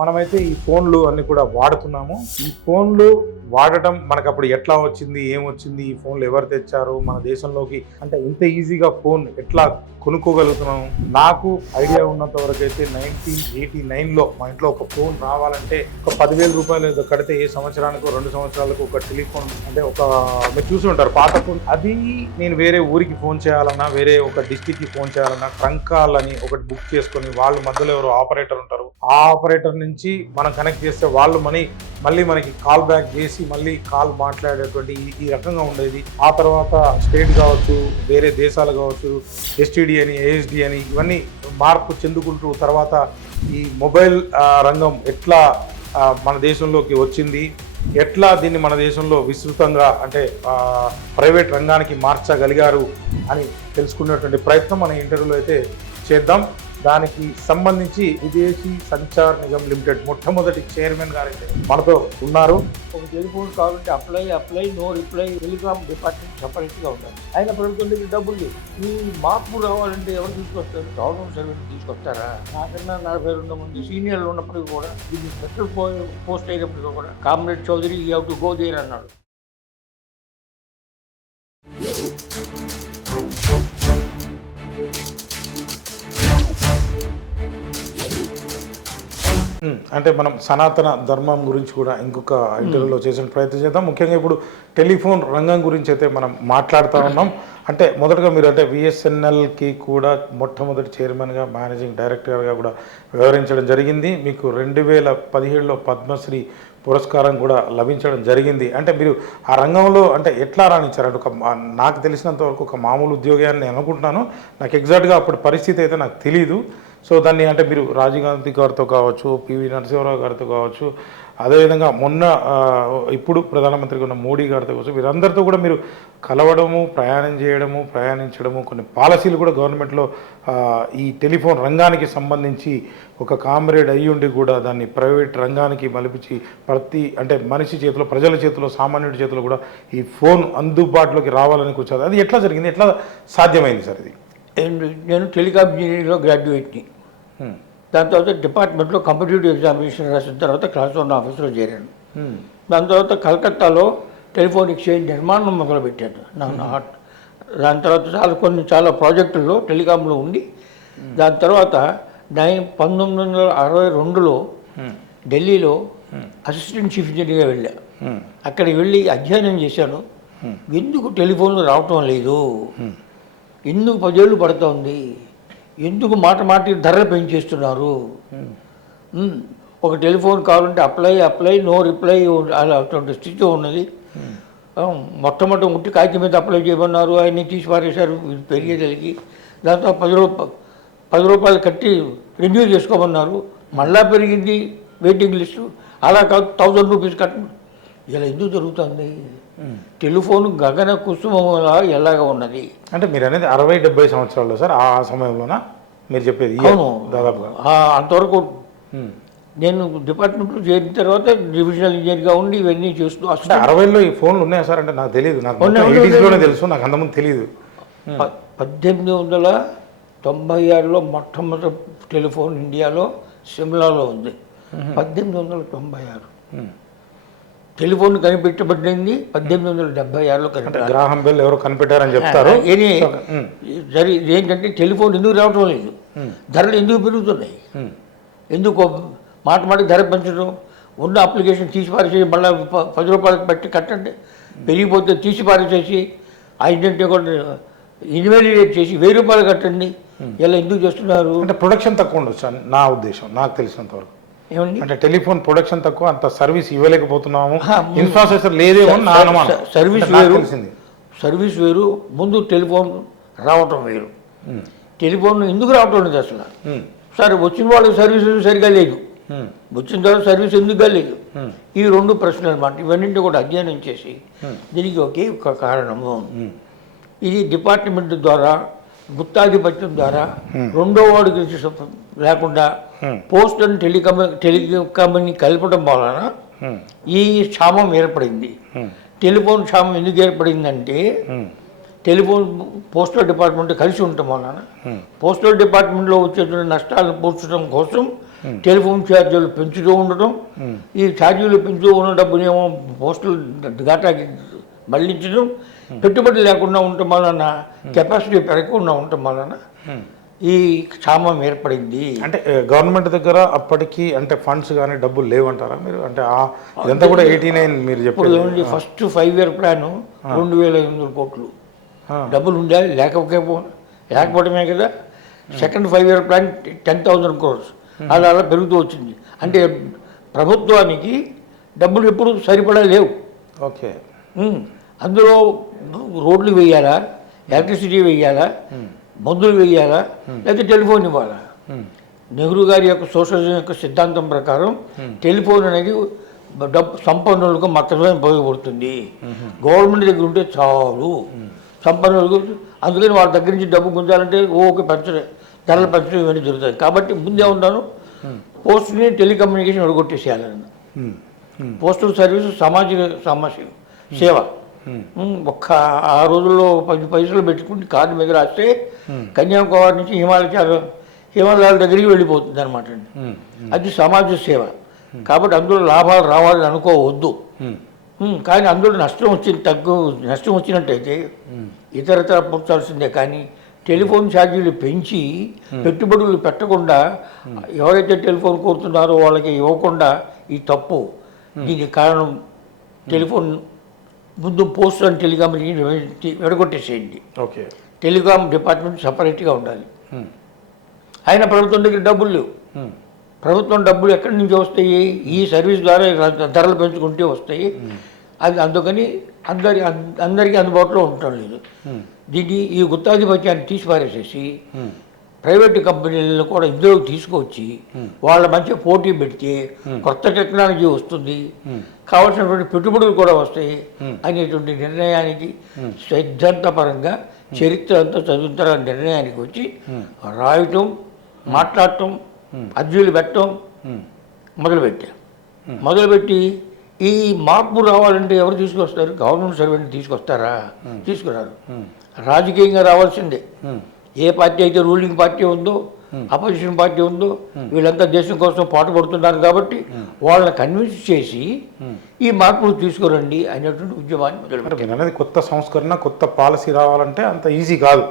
మనమైతే ఈ ఫోన్లు అన్ని కూడా వాడుతున్నాము. ఈ ఫోన్లు వాడటం మనకు అప్పుడు ఎట్లా వచ్చింది, ఏమొచ్చింది, ఈ ఫోన్లు ఎవరు తెచ్చారు మన దేశంలోకి, అంటే ఇంత ఈజీగా ఫోన్ ఎట్లా కొనుక్కోగలుగుతున్నాం. నాకు ఐడియా ఉన్నంత వరకు అయితే 1989లో మా ఇంట్లో ఒక ఫోన్ రావాలంటే ఒక 10,000 రూపాయలు ఏదో కడితే ఏ సంవత్సరానికి 2 సంవత్సరాలకు ఒక టెలిఫోన్, అంటే ఒక మీరు చూసి ఉంటారు పాత ఫోన్. అది నేను వేరే ఊరికి ఫోన్ చేయాలన్నా, వేరే ఒక డిస్ట్రిక్ట్ కి ఫోన్ చేయాలన్నా ట్రంక్ కాల్ అని ఒకటి బుక్ చేసుకొని, వాళ్ళు మధ్యలో ఎవరో ఆపరేటర్ ఉంటారు, ఆ ఆపరేటర్ నుంచి మనం కనెక్ట్ చేస్తే వాళ్ళు మళ్ళీ మనకి కాల్ బ్యాక్ చేసి మళ్ళీ కాల్ మాట్లాడేటువంటి ఈ రకంగా ఉండేది. ఆ తర్వాత స్టేట్ కావచ్చు, వేరే దేశాలు కావచ్చు, ఎస్టీడీ అని, ఏఎస్డి అని, ఇవన్నీ మార్పు చెందుకుంటూ తర్వాత ఈ మొబైల్ రంగం ఎట్లా మన దేశంలోకి వచ్చింది, ఎట్లా దీన్ని మన దేశంలో విస్తృతంగా అంటే ప్రైవేట్ రంగానికి మార్చగలిగారు అని తెలుసుకునేటువంటి ప్రయత్నం మన ఇంటర్వ్యూలో అయితే చేద్దాం. దానికి సంబంధించి విదేశీ సంచార్ నిగమ్ లిమిటెడ్ మొట్టమొదటి చైర్మన్ గారు అయితే మనతో ఉన్నారు. ఒక టెలిఫోన్ కావాలంటే apply no reply telecom department సపరేట్గా ఉండాలి. అయిన ప్రభుత్వం దగ్గర డబ్బులు లేవు. ఈ మార్పు రావాలంటే ఎవరు తీసుకొస్తారు? గవర్నమెంట్ సర్వీస్ తీసుకొస్తారా? నాకన్నా 42 మంది సీనియర్లు ఉన్నప్పటికీ కూడా దీన్ని స్పెషల్ పోస్ట్ అయినప్పటికీ కూడా comrade Chowdary you have to go there అన్నాడు. అంటే మనం సనాతన ధర్మం గురించి కూడా ఇంకొక ఇంటర్వ్యూలో చేసిన ప్రయత్నం చేద్దాం. ముఖ్యంగా ఇప్పుడు టెలిఫోన్ రంగం గురించి అయితే మనం మాట్లాడుతూ ఉన్నాం. అంటే మొదటగా మీరు అంటే బిఎస్ఎన్ఎల్కి కూడా మొట్టమొదటి చైర్మన్గా, మేనేజింగ్ డైరెక్టర్గా కూడా వ్యవహరించడం జరిగింది. మీకు 2017లో పద్మశ్రీ పురస్కారం కూడా లభించడం జరిగింది. అంటే మీరు ఆ రంగంలో అంటే ఎట్లా రాణించారు? అంటే నాకు తెలిసినంత వరకు ఒక మామూలు ఉద్యోగాన్ని నేను అనుకుంటున్నాను. నాకు ఎగ్జాక్ట్గా అప్పుడు పరిస్థితి అయితే నాకు తెలీదు. సో దాన్ని అంటే మీరు రాజీవ్ గాంధీ గారితో కావచ్చు, పివి నరసింహారావు గారితో కావచ్చు, అదేవిధంగా మొన్న ఇప్పుడు ప్రధానమంత్రిగా ఉన్న మోడీ గారితో కావచ్చు, వీరందరితో కూడా మీరు కలవడము, ప్రయాణించడము, కొన్ని పాలసీలు కూడా గవర్నమెంట్లో ఈ టెలిఫోన్ రంగానికి సంబంధించి ఒక కామ్రేడ్ అయ్యుండి కూడా దాన్ని ప్రైవేట్ రంగానికి మలిపించి అంటే మనిషి చేతిలో, ప్రజల చేతిలో, సామాన్యుడి చేతిలో కూడా ఈ ఫోన్ అందుబాటులోకి రావాలని కూర్చోదు. అది ఎట్లా జరిగింది, ఎట్లా సాధ్యమైంది సార్ ఇది? నేను టెలికాం ఇంజనీరింగ్లో గ్రాడ్యుయేట్ని. దాని తర్వాత డిపార్ట్మెంట్లో కాంపిటేటివ్ ఎగ్జామినేషన్ రాసిన తర్వాత క్లాస్ 1 ఆఫీస్లో చేరాను. దాని తర్వాత కలకత్తాలో టెలిఫోన్ ఎక్స్చేంజ్ నిర్మాణం మొదలుపెట్టాను. దాని తర్వాత చాలా ప్రాజెక్టుల్లో టెలికాంలో ఉండి, దాని తర్వాత 1962లో ఢిల్లీలో అసిస్టెంట్ చీఫ్ ఇంజనీర్గా వెళ్ళా. అక్కడికి వెళ్ళి అధ్యయనం చేశాను. ఎందుకు టెలిఫోన్లు రావటం లేదు, ఎందుకు 10 ఏళ్ళు పడుతోంది, ఎందుకు మాటి ధరలు పెంచేస్తున్నారు, ఒక టెలిఫోన్ కావాలంటే అప్లై నో రిప్లై అటువంటి స్థితి ఉన్నది. మొట్టమొదటి ఉట్టి కాగితం మీద అప్లై చేయమన్నారు, ఆయన్ని తీసి పారేశారు పెరిగేదలికి. దాంతో 10 రూపాయలు కట్టి రెన్యూ చేసుకోమన్నారు, మళ్ళా పెరిగింది వెయిటింగ్ లిస్టు. అలా కాదు 1000 రూపీస్ కట్టండి. ఇలా ఎందుకు జరుగుతుంది? టెలిఫోన్ గగన కుసుమలా ఎలాగా ఉన్నది అంటే మీరు అనేది 60-70 సంవత్సరాల్లో సార్, ఆ సమయంలోనా మీరు చెప్పేది? అవును, దాదాపుగా అంతవరకు. నేను డిపార్ట్మెంట్లో చేరిన తర్వాత డివిజనల్ ఇంజనీర్గా ఉండి ఇవన్నీ చేస్తూ అసలు 60లో ఈ ఫోన్లు ఉన్నాయా సార్? అంటే నాకు తెలియదు, నాకు 80స్లోనే తెలుసు, నాకు అంతమంది తెలియదు. 1896లో మొట్టమొదటి టెలిఫోన్ ఇండియాలో సిమ్లాలో ఉంది. 1896 టెలిఫోన్ కనిపెట్టబడింది 1876లో కనిపెట్టారు. గ్రాహం బెల్ ఎవరో కనిపెట్టారని చెప్తారు. ఏంటంటే టెలిఫోన్ ఎందుకు రావటం లేదు, ధరలు ఎందుకు పెరుగుతున్నాయి, ఎందుకు మాటికి ధర పెంచడం, ఉన్న అప్లికేషన్ తీసి పారేసేసి మళ్ళీ 10 రూపాయలకు పెట్టి కట్టండి, పెరిగిపోతే తీసి పారేసేసి ఐడెంటిటీ కూడా ఇన్వాలిడేట్ చేసి 1000 రూపాయలు కట్టండి. ఇలా ఎందుకు చేస్తున్నారు? అంటే ప్రొడక్షన్ తక్కువ ఉండొచ్చు నా ఉద్దేశం, నాకు తెలిసినంత వరకు. ఏమండి, అంటే టెలిఫోన్ ప్రొడక్షన్ తక్కువ, అంత సర్వీస్ ఇవ్వలేకపోతున్నాము, ఇన్ఫ్రాస్ట్రక్చర్ లేదేమో నా అనుమానం. సర్వీస్ వేరు, ముందు టెలిఫోన్ రావటం వేరు. టెలిఫోన్ ఎందుకు రావటం లేదు అసలు? సరే, వచ్చిన వాళ్ళకి సర్వీస్ సరిగా లేదు, వచ్చిన తర్వాత సర్వీస్ ఎందుకు లేదు, ఈ 2 ప్రశ్నలు అన్నమాట. ఇవన్నింటినీ కూడా అధ్యయనం చేసి దీనికి ఒకే ఒక కారణము, ఇది డిపార్ట్మెంట్ ద్వారా, గుత్తాధిపత్యం ద్వారా రెండో వాడికి లేకుండా పోస్ట్ అండ్ టెలికాంని కలపడం వలన ఈ క్షామం ఏర్పడింది. టెలిఫోన్ క్షామం ఎందుకు ఏర్పడిందంటే టెలిఫోన్ పోస్టల్ డిపార్ట్మెంట్ కలిసి ఉండటం వలన పోస్టల్ డిపార్ట్మెంట్లో వచ్చేటువంటి నష్టాలను పూడ్చడం కోసం టెలిఫోన్ ఛార్జీలు పెంచుతూ ఉండటం, ఈ ఛార్జీలు పెంచుతూ ఉన్న డబ్బునేమో పోస్టులు ఘాటాకి మళ్లించడం, పెట్టుబడి లేకుండా ఉండటం వలన, కెపాసిటీ పెరగకుండా ఉండటం వలన ఈ క్షామం ఏర్పడింది. అంటే గవర్నమెంట్ దగ్గర అప్పటికి అంటే ఫండ్స్ కానీ డబ్బులు లేవంటారా మీరు? అంటే ఇదంతా కూడా 89 మీరు చెప్పారు. ఫస్ట్ 5 year ప్లాన్ 2,500 కోట్లు డబ్బులు ఉండాలి, లేకపోవడమే కదా. సెకండ్ 5 year ప్లాన్ 10,000 crores అలా అలా పెరుగుతూ వచ్చింది. అంటే ప్రభుత్వానికి డబ్బులు ఎప్పుడు సరిపడా లేవు. ఓకే. అందులో రోడ్లు వేయాలా, ఎలక్ట్రిసిటీ వేయాలా, మందులు వేయాలా, లేకపోతే టెలిఫోన్ ఇవ్వాలా. నెహ్రూ గారి యొక్క సోషలిజం యొక్క సిద్ధాంతం ప్రకారం టెలిఫోన్ అనేది సంపన్నులకు మాత్రమే ఉపయోగపడుతుంది. గవర్నమెంట్ దగ్గర ఉంటే చాలు సంపన్నులకు. అందుకని వాళ్ళ దగ్గర నుంచి డబ్బు గుంజాలంటే పెంచడం, ధరలు పెంచడం ఇవన్నీ జరుగుతాయి. కాబట్టి ముందే ఉన్నాను పోస్టుని టెలికమ్యూనికేషన్ ఒడగొట్టేసేయాలన్న. పోస్టల్ సర్వీసు సామాజిక సమస్య సేవ. ఒక్క ఆ రోజుల్లో 10 పైసలు పెట్టుకుంటే కార్డు మీద రాస్తే కన్యాకుమారి నుంచి హిమాలయాల దగ్గరికి వెళ్ళిపోతుంది అనమాట అండి. అది సమాజ సేవ. కాబట్టి అందులో లాభాలు రావాలని అనుకోవద్దు. కానీ అందులో నష్టం వచ్చినట్టయితే ఇతరతర పుచ్చాల్సిందే. కానీ టెలిఫోన్ ఛార్జీలు పెంచి పెట్టుబడులు పెట్టకుండా ఎవరైతే టెలిఫోన్ కోరుతున్నారో వాళ్ళకి ఇవ్వకుండా ఈ తప్పు. దీనికి కారణం టెలిఫోన్ ముందు పోస్ట్ అండ్ టెలికమ్యూనికేషన్ విడగొట్టేసేయండి. ఓకే. టెలికాం డిపార్ట్మెంట్ సపరేట్గా ఉండాలి. ఆయన ప్రభుత్వం దగ్గర డబ్బులు లేవు. ప్రభుత్వం డబ్బులు ఎక్కడి నుంచి వస్తాయి? ఈ సర్వీస్ ద్వారా ధరలు పెంచుకుంటే వస్తాయి. అది అందుకని అందరికీ అందుబాటులో ఉండటం లేదు. దీన్ని ఈ గుత్తాధిపత్యాన్ని తీసి పారేసేసి ప్రైవేటు కంపెనీలను కూడా ఇందులోకి తీసుకొచ్చి వాళ్ళ మధ్య పోటీ పెడితే కొత్త టెక్నాలజీ వస్తుంది, కావాల్సినటువంటి పెట్టుబడులు కూడా వస్తాయి అనేటువంటి నిర్ణయానికి సిద్ధాంతపరంగా చరిత్ర అంతా చదువుతార నిర్ణయానికి వచ్చి రాయటం, మాట్లాడటం, అర్జీలు పెట్టడం మొదలుపెట్టి ఈ మార్పు రావాలంటే ఎవరు తీసుకొస్తారు? గవర్నమెంట్ సర్వెంట్ తీసుకొస్తారా? తీసుకురారు. రాజకీయంగా రావాల్సిందే. ఏ పార్టీ అయితే రూలింగ్ పార్టీ ఉందో, అపోజిషన్ పార్టీ ఉందో, వీళ్ళంతా దేశం కోసం పాటుపడుతున్నారు కాబట్టి వాళ్ళని కన్విన్స్ చేసి ఈ మార్పులు తీసుకురండి అనేటువంటి ఉద్యమాన్ని మొదలుపెట్టారు. అనేది కొత్త సంస్కరణ, కొత్త పాలసీ రావాలంటే అంత ఈజీ కాదు.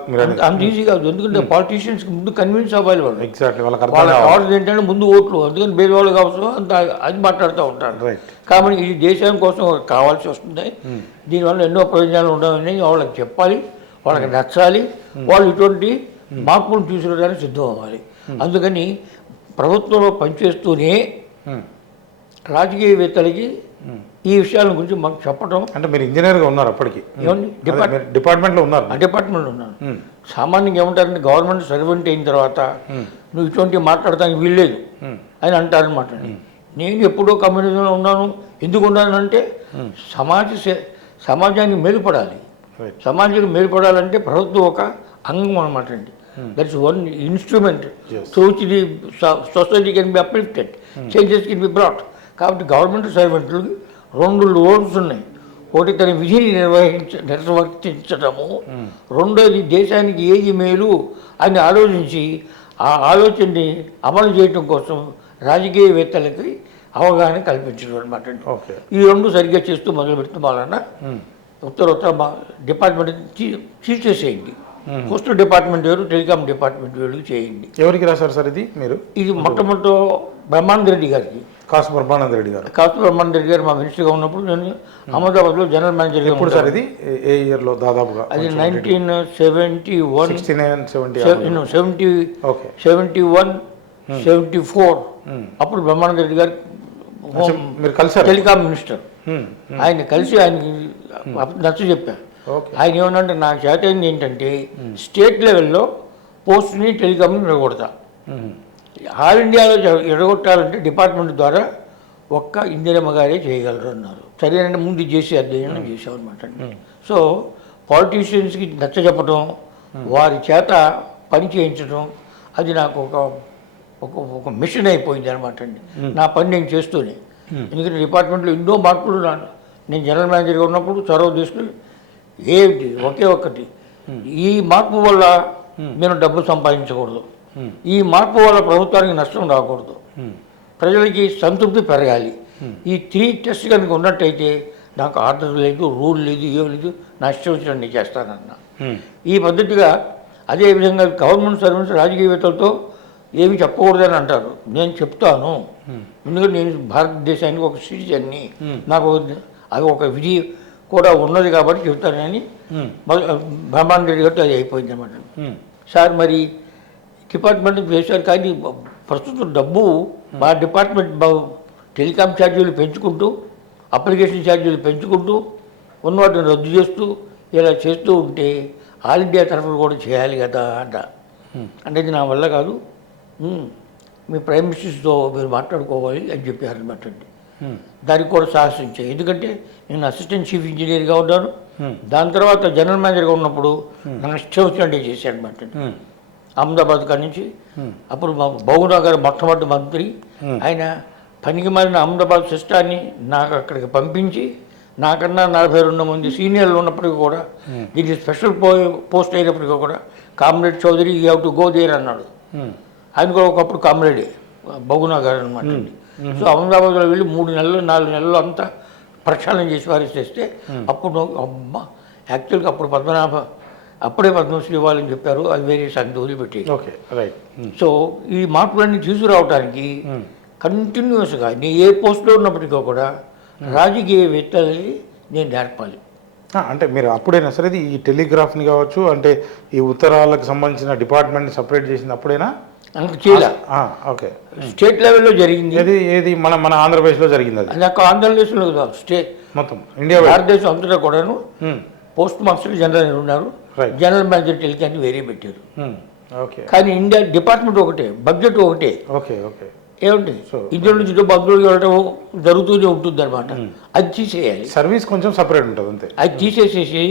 అంత ఈజీ కాదు. ఎందుకంటే పాలిటీషియన్స్కి ముందు కన్విన్స్ అవ్వాలి వాళ్ళు. ఎగ్జాక్ట్లీ. వాళ్ళకి కావాల్సింది ఏంటంటే ముందు ఓట్లు. అందుకని వేరే వాళ్ళు కావచ్చు అంత అది మాట్లాడుతూ ఉంటారు. కాబట్టి ఇది దేశం కోసం కావాల్సి వస్తుంది. దీనివల్ల ఎన్నో ప్రయోజనాలు ఉండవని వాళ్ళకి చెప్పాలి, వాళ్ళకి నచ్చాలి. వాళ్ళు ఇటువంటి మార్పులు తీసుకురావడానికి సిద్ధం అవ్వాలి. అందుకని ప్రభుత్వంలో పనిచేస్తూనే రాజకీయవేత్తలకి ఈ విషయాల గురించి మాకు చెప్పడం. అంటే మీరు ఇంజనీర్గా ఉన్నారు అప్పటికి? డిపార్ట్మెంట్లో ఉన్నారు? డిపార్ట్మెంట్లో ఉన్నాను. సామాన్యంగా ఏమంటారంటే గవర్నమెంట్ సర్వెంట్ అయిన తర్వాత నువ్వు ఇటువంటి మాట్లాడటానికి వీల్లేదు అని అంటారనమాట. నేను ఎప్పుడో కమ్యూనిజంలో ఉన్నాను. ఎందుకు ఉన్నానంటే సమాజానికి మేలుపడాలి. సమాజానికి మేలుపడాలంటే ప్రభుత్వం ఒక అంగం అనమాట అండి. That's one instrument through which the society can be uplifted, changes can be brought. కాబట్టి గవర్నమెంట్ సర్వెంట్లకి 2 రోల్స్ ఉన్నాయి. ఒకటి తన విధిని నిర్వర్తించడము, రెండోది దేశానికి ఏది మేలు అని ఆలోచించి ఆ ఆలోచనని అమలు చేయడం కోసం రాజకీయవేత్తలకి అవగాహన కల్పించడం అనమాట అండి. ఈ 2 సరిగ్గా చేస్తూ మొదలు పెడుతూ వలన ఉత్తర డిపార్ట్మెంట్ తీసేసేయండి. పోస్టల్ డిపార్ట్మెంట్ వేరు, టెలికాం డిపార్ట్మెంట్ వేరు చేయండి. ఎవరికి రాశారు సార్ ఇది మీరు? ఇది మొట్టమొదటి బ్రహ్మానంద రెడ్డి గారికి. కాసు బ్రహ్మానంద రెడ్డి గారు. కాసు బ్రహ్మానంద రెడ్డి గారు మా మినిస్టర్గా ఉన్నప్పుడు నేను అహ్మదాబాద్లో జనరల్ మేనేజర్గా. ఎప్పుడు సార్ ఇది? ఏ ఇయర్లో దాదాపుగా? అది 1971, 74 అప్పుడు బ్రహ్మానంద రెడ్డి గారు మీరు కలిసారు? Telecom minister. ఆయన కలిసి ఆయనకి నచ్చ చెప్పారు. ఆయన ఏమన్నంటే నా చేత ఏంటంటే స్టేట్ లెవెల్లో పోస్ట్ని టెలికాంని విడగొడతా. ఆల్ ఇండియాలో ఎడగొట్టాలంటే డిపార్ట్మెంట్ ద్వారా ఒక్క ఇందిరమ్మ గారే చేయగలరు అన్నారు. సరేనంటే ముందు చేసి అధ్యయనం చేసామన్నమాట. సో పాలిటీషియన్స్కి నచ్చ చెప్పడం, వారి చేత పని చేయించడం, అది నాకు ఒక మిషన్ అయిపోయింది అనమాట అండి. నా పని నేను చేస్తూనే. ఎందుకంటే డిపార్ట్మెంట్లో ఎన్నో మార్పులు నేను జనరల్ మేనేజర్గా ఉన్నప్పుడు చొరవ తీసుకుని ఏమిటి ఒకే ఒక్కటి, ఈ మార్పు వల్ల నేను డబ్బులు సంపాదించకూడదు, ఈ మార్పు వల్ల ప్రభుత్వానికి నష్టం రాకూడదు, ప్రజలకి సంతృప్తి పెరగాలి. ఈ 3 టెస్ట్ కనుక ఉన్నట్టయితే నాకు ఆర్డర్ లేదు, రూల్ లేదు, ఏం లేదు, నా ఇష్టం వచ్చినట్టు చేస్తానన్నా. ఈ పద్ధతిగా అదేవిధంగా గవర్నమెంట్ సర్వెంట్స్ రాజకీయవేత్తలతో ఏమి చెప్పకూడదని అంటారు. నేను చెప్తాను, ఎందుకంటే నేను భారతదేశానికి ఒక సిటిజన్ని, నాకు అది ఒక విధి కూడా ఉన్నది కాబట్టి చెప్తానని బ్రహ్మాండ రెడ్డి గారితో అది అయిపోయింది అన్నమాట. సార్ మరి డిపార్ట్మెంట్ చేశారు, కానీ ప్రస్తుతం డబ్బు మా డిపార్ట్మెంట్ టెలికాం ఛార్జీలు పెంచుకుంటూ, అప్లికేషన్ ఛార్జీలు పెంచుకుంటూ, ఉన్న వాటిని రద్దు చేస్తూ ఇలా చేస్తూ ఉంటే ఆల్ ఇండియా తరఫున కూడా చేయాలి కదా అంటే ఇది నా వల్ల కాదు, మీ ప్రైమ్ మినిస్టర్తో మీరు మాట్లాడుకోవాలి అని చెప్పారు అనమాట. దానికి కూడా సాహసించాయి. ఎందుకంటే నేను అసిస్టెంట్ చీఫ్ ఇంజనీర్గా ఉన్నాను. దాని తర్వాత జనరల్ మేనేజర్గా ఉన్నప్పుడు నన్ను ఇష్టం వచ్చినట్టు చేశాడు అనమాట. అహ్మదాబాద్ కాడి నుంచి అప్పుడు మా బహునా గారు మొట్టమొదటి మంత్రి, ఆయన పనికి మారిన అహ్మదాబాద్ సిస్టాన్ని నాకు అక్కడికి పంపించి, నాకన్నా 42 మంది సీనియర్లు ఉన్నప్పటికీ కూడా దీనికి స్పెషల్ పోస్ట్ అయినప్పటికీ కూడా comrade Chowdary you have to go there అన్నాడు. ఆయన కూడా ఒకప్పుడు కామ్రేడే బహునా గారు అనమాట. సో అహ్మదాబాద్లో వెళ్ళి 3 నెలలు 4 నెలలు అంతా ప్రక్షాళన చేసి వారిస్తే అప్పుడు అమ్మ యాక్చువల్గా అప్పుడు అప్పుడే పద్మశ్రీ ఇవ్వాలని చెప్పారు. అది వేరే సంగతి వదిలిపెట్టి. Okay, right. సో ఈ మార్పులన్నీ తీసుకురావడానికి కంటిన్యూస్గా నేను ఏ పోస్ట్లో ఉన్నప్పటికీ కూడా రాజకీయవేత్తలని నేను నేర్పాలి. అంటే మీరు అప్పుడైనా సరే ఈ టెలిగ్రాఫ్ని కావచ్చు, అంటే ఈ ఉత్తరాలకు సంబంధించిన డిపార్ట్మెంట్ని సపరేట్ చేసింది అప్పుడైనా చేయాలి. ఓకే, స్టేట్ లెవెల్లో జరిగింది. ఏది మన ఆంధ్రప్రదేశ్లో జరిగింది. అది నాకు ఆంధ్రప్రదేశ్లో స్టేట్ మొత్తం ఇండియా భారతదేశం అంతటా కూడాను పోస్ట్ మాస్టర్ జనరల్ ఉన్నారు, జనరల్ మేనేజర్ టెలికాన్ని వేరే పెట్టారు. ఓకే, కానీ ఇండియా డిపార్ట్మెంట్ ఒకటే, బడ్జెట్ ఒకటే. ఓకే ఓకే ఏమండి ఇందులో నుంచి డబ్బు అందులో వెళ్ళడం జరుగుతూనే ఉంటుంది అనమాట. అది తీసేయాలి. సర్వీస్ కొంచెం సపరేట్ ఉంటుంది అంతే. అది తీసేసేసి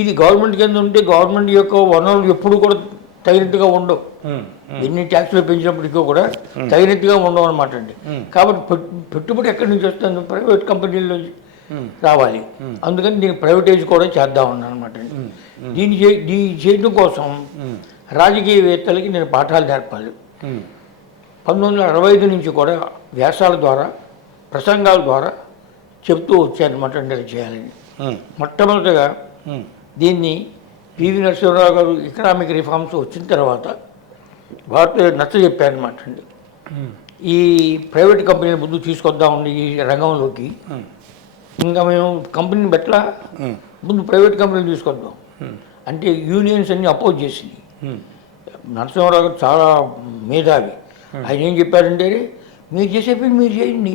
ఇది గవర్నమెంట్ కింద ఉంటే గవర్నమెంట్ యొక్క వనరులు ఎప్పుడు కూడా తగినట్టుగా ఉండవు. ఎన్ని ట్యాక్స్లు పెంచినప్పటికీ కూడా తగినట్టుగా ఉండవు అనమాట అండి. కాబట్టి పెట్టుబడి ఎక్కడి నుంచి వస్తుంది? ప్రైవేట్ కంపెనీల నుంచి రావాలి. అందుకని దీన్ని ప్రైవేటైజ్ కూడా చేద్దామన్నాను అనమాట అండి. దీన్ని చేయడం కోసం రాజకీయవేత్తలకి నేను పాఠాలు నేర్పాలి. 1965 నుంచి కూడా వ్యాసాల ద్వారా, ప్రసంగాల ద్వారా చెప్తూ వచ్చానమాట అండి అది చేయాలని. మొట్టమొదటిగా దీన్ని పివి నరసింహరావు గారు ఎకనామిక్ రిఫార్మ్స్ వచ్చిన తర్వాత వాటితో నచ్చ చెప్పారనమాట అండి. ఈ ప్రైవేట్ కంపెనీని ముందు తీసుకొద్దామండి ఈ రంగంలోకి. ఇంకా మేము కంపెనీని బట్ల ముందు ప్రైవేట్ కంపెనీని తీసుకొద్దాం అంటే యూనియన్స్ అన్ని అపోజ్ చేసినాయి. నరసింహరావు గారు చాలా మేధావి. ఆయన ఏం చెప్పారంటే, మీరు చేసే పని మీరు చేయండి,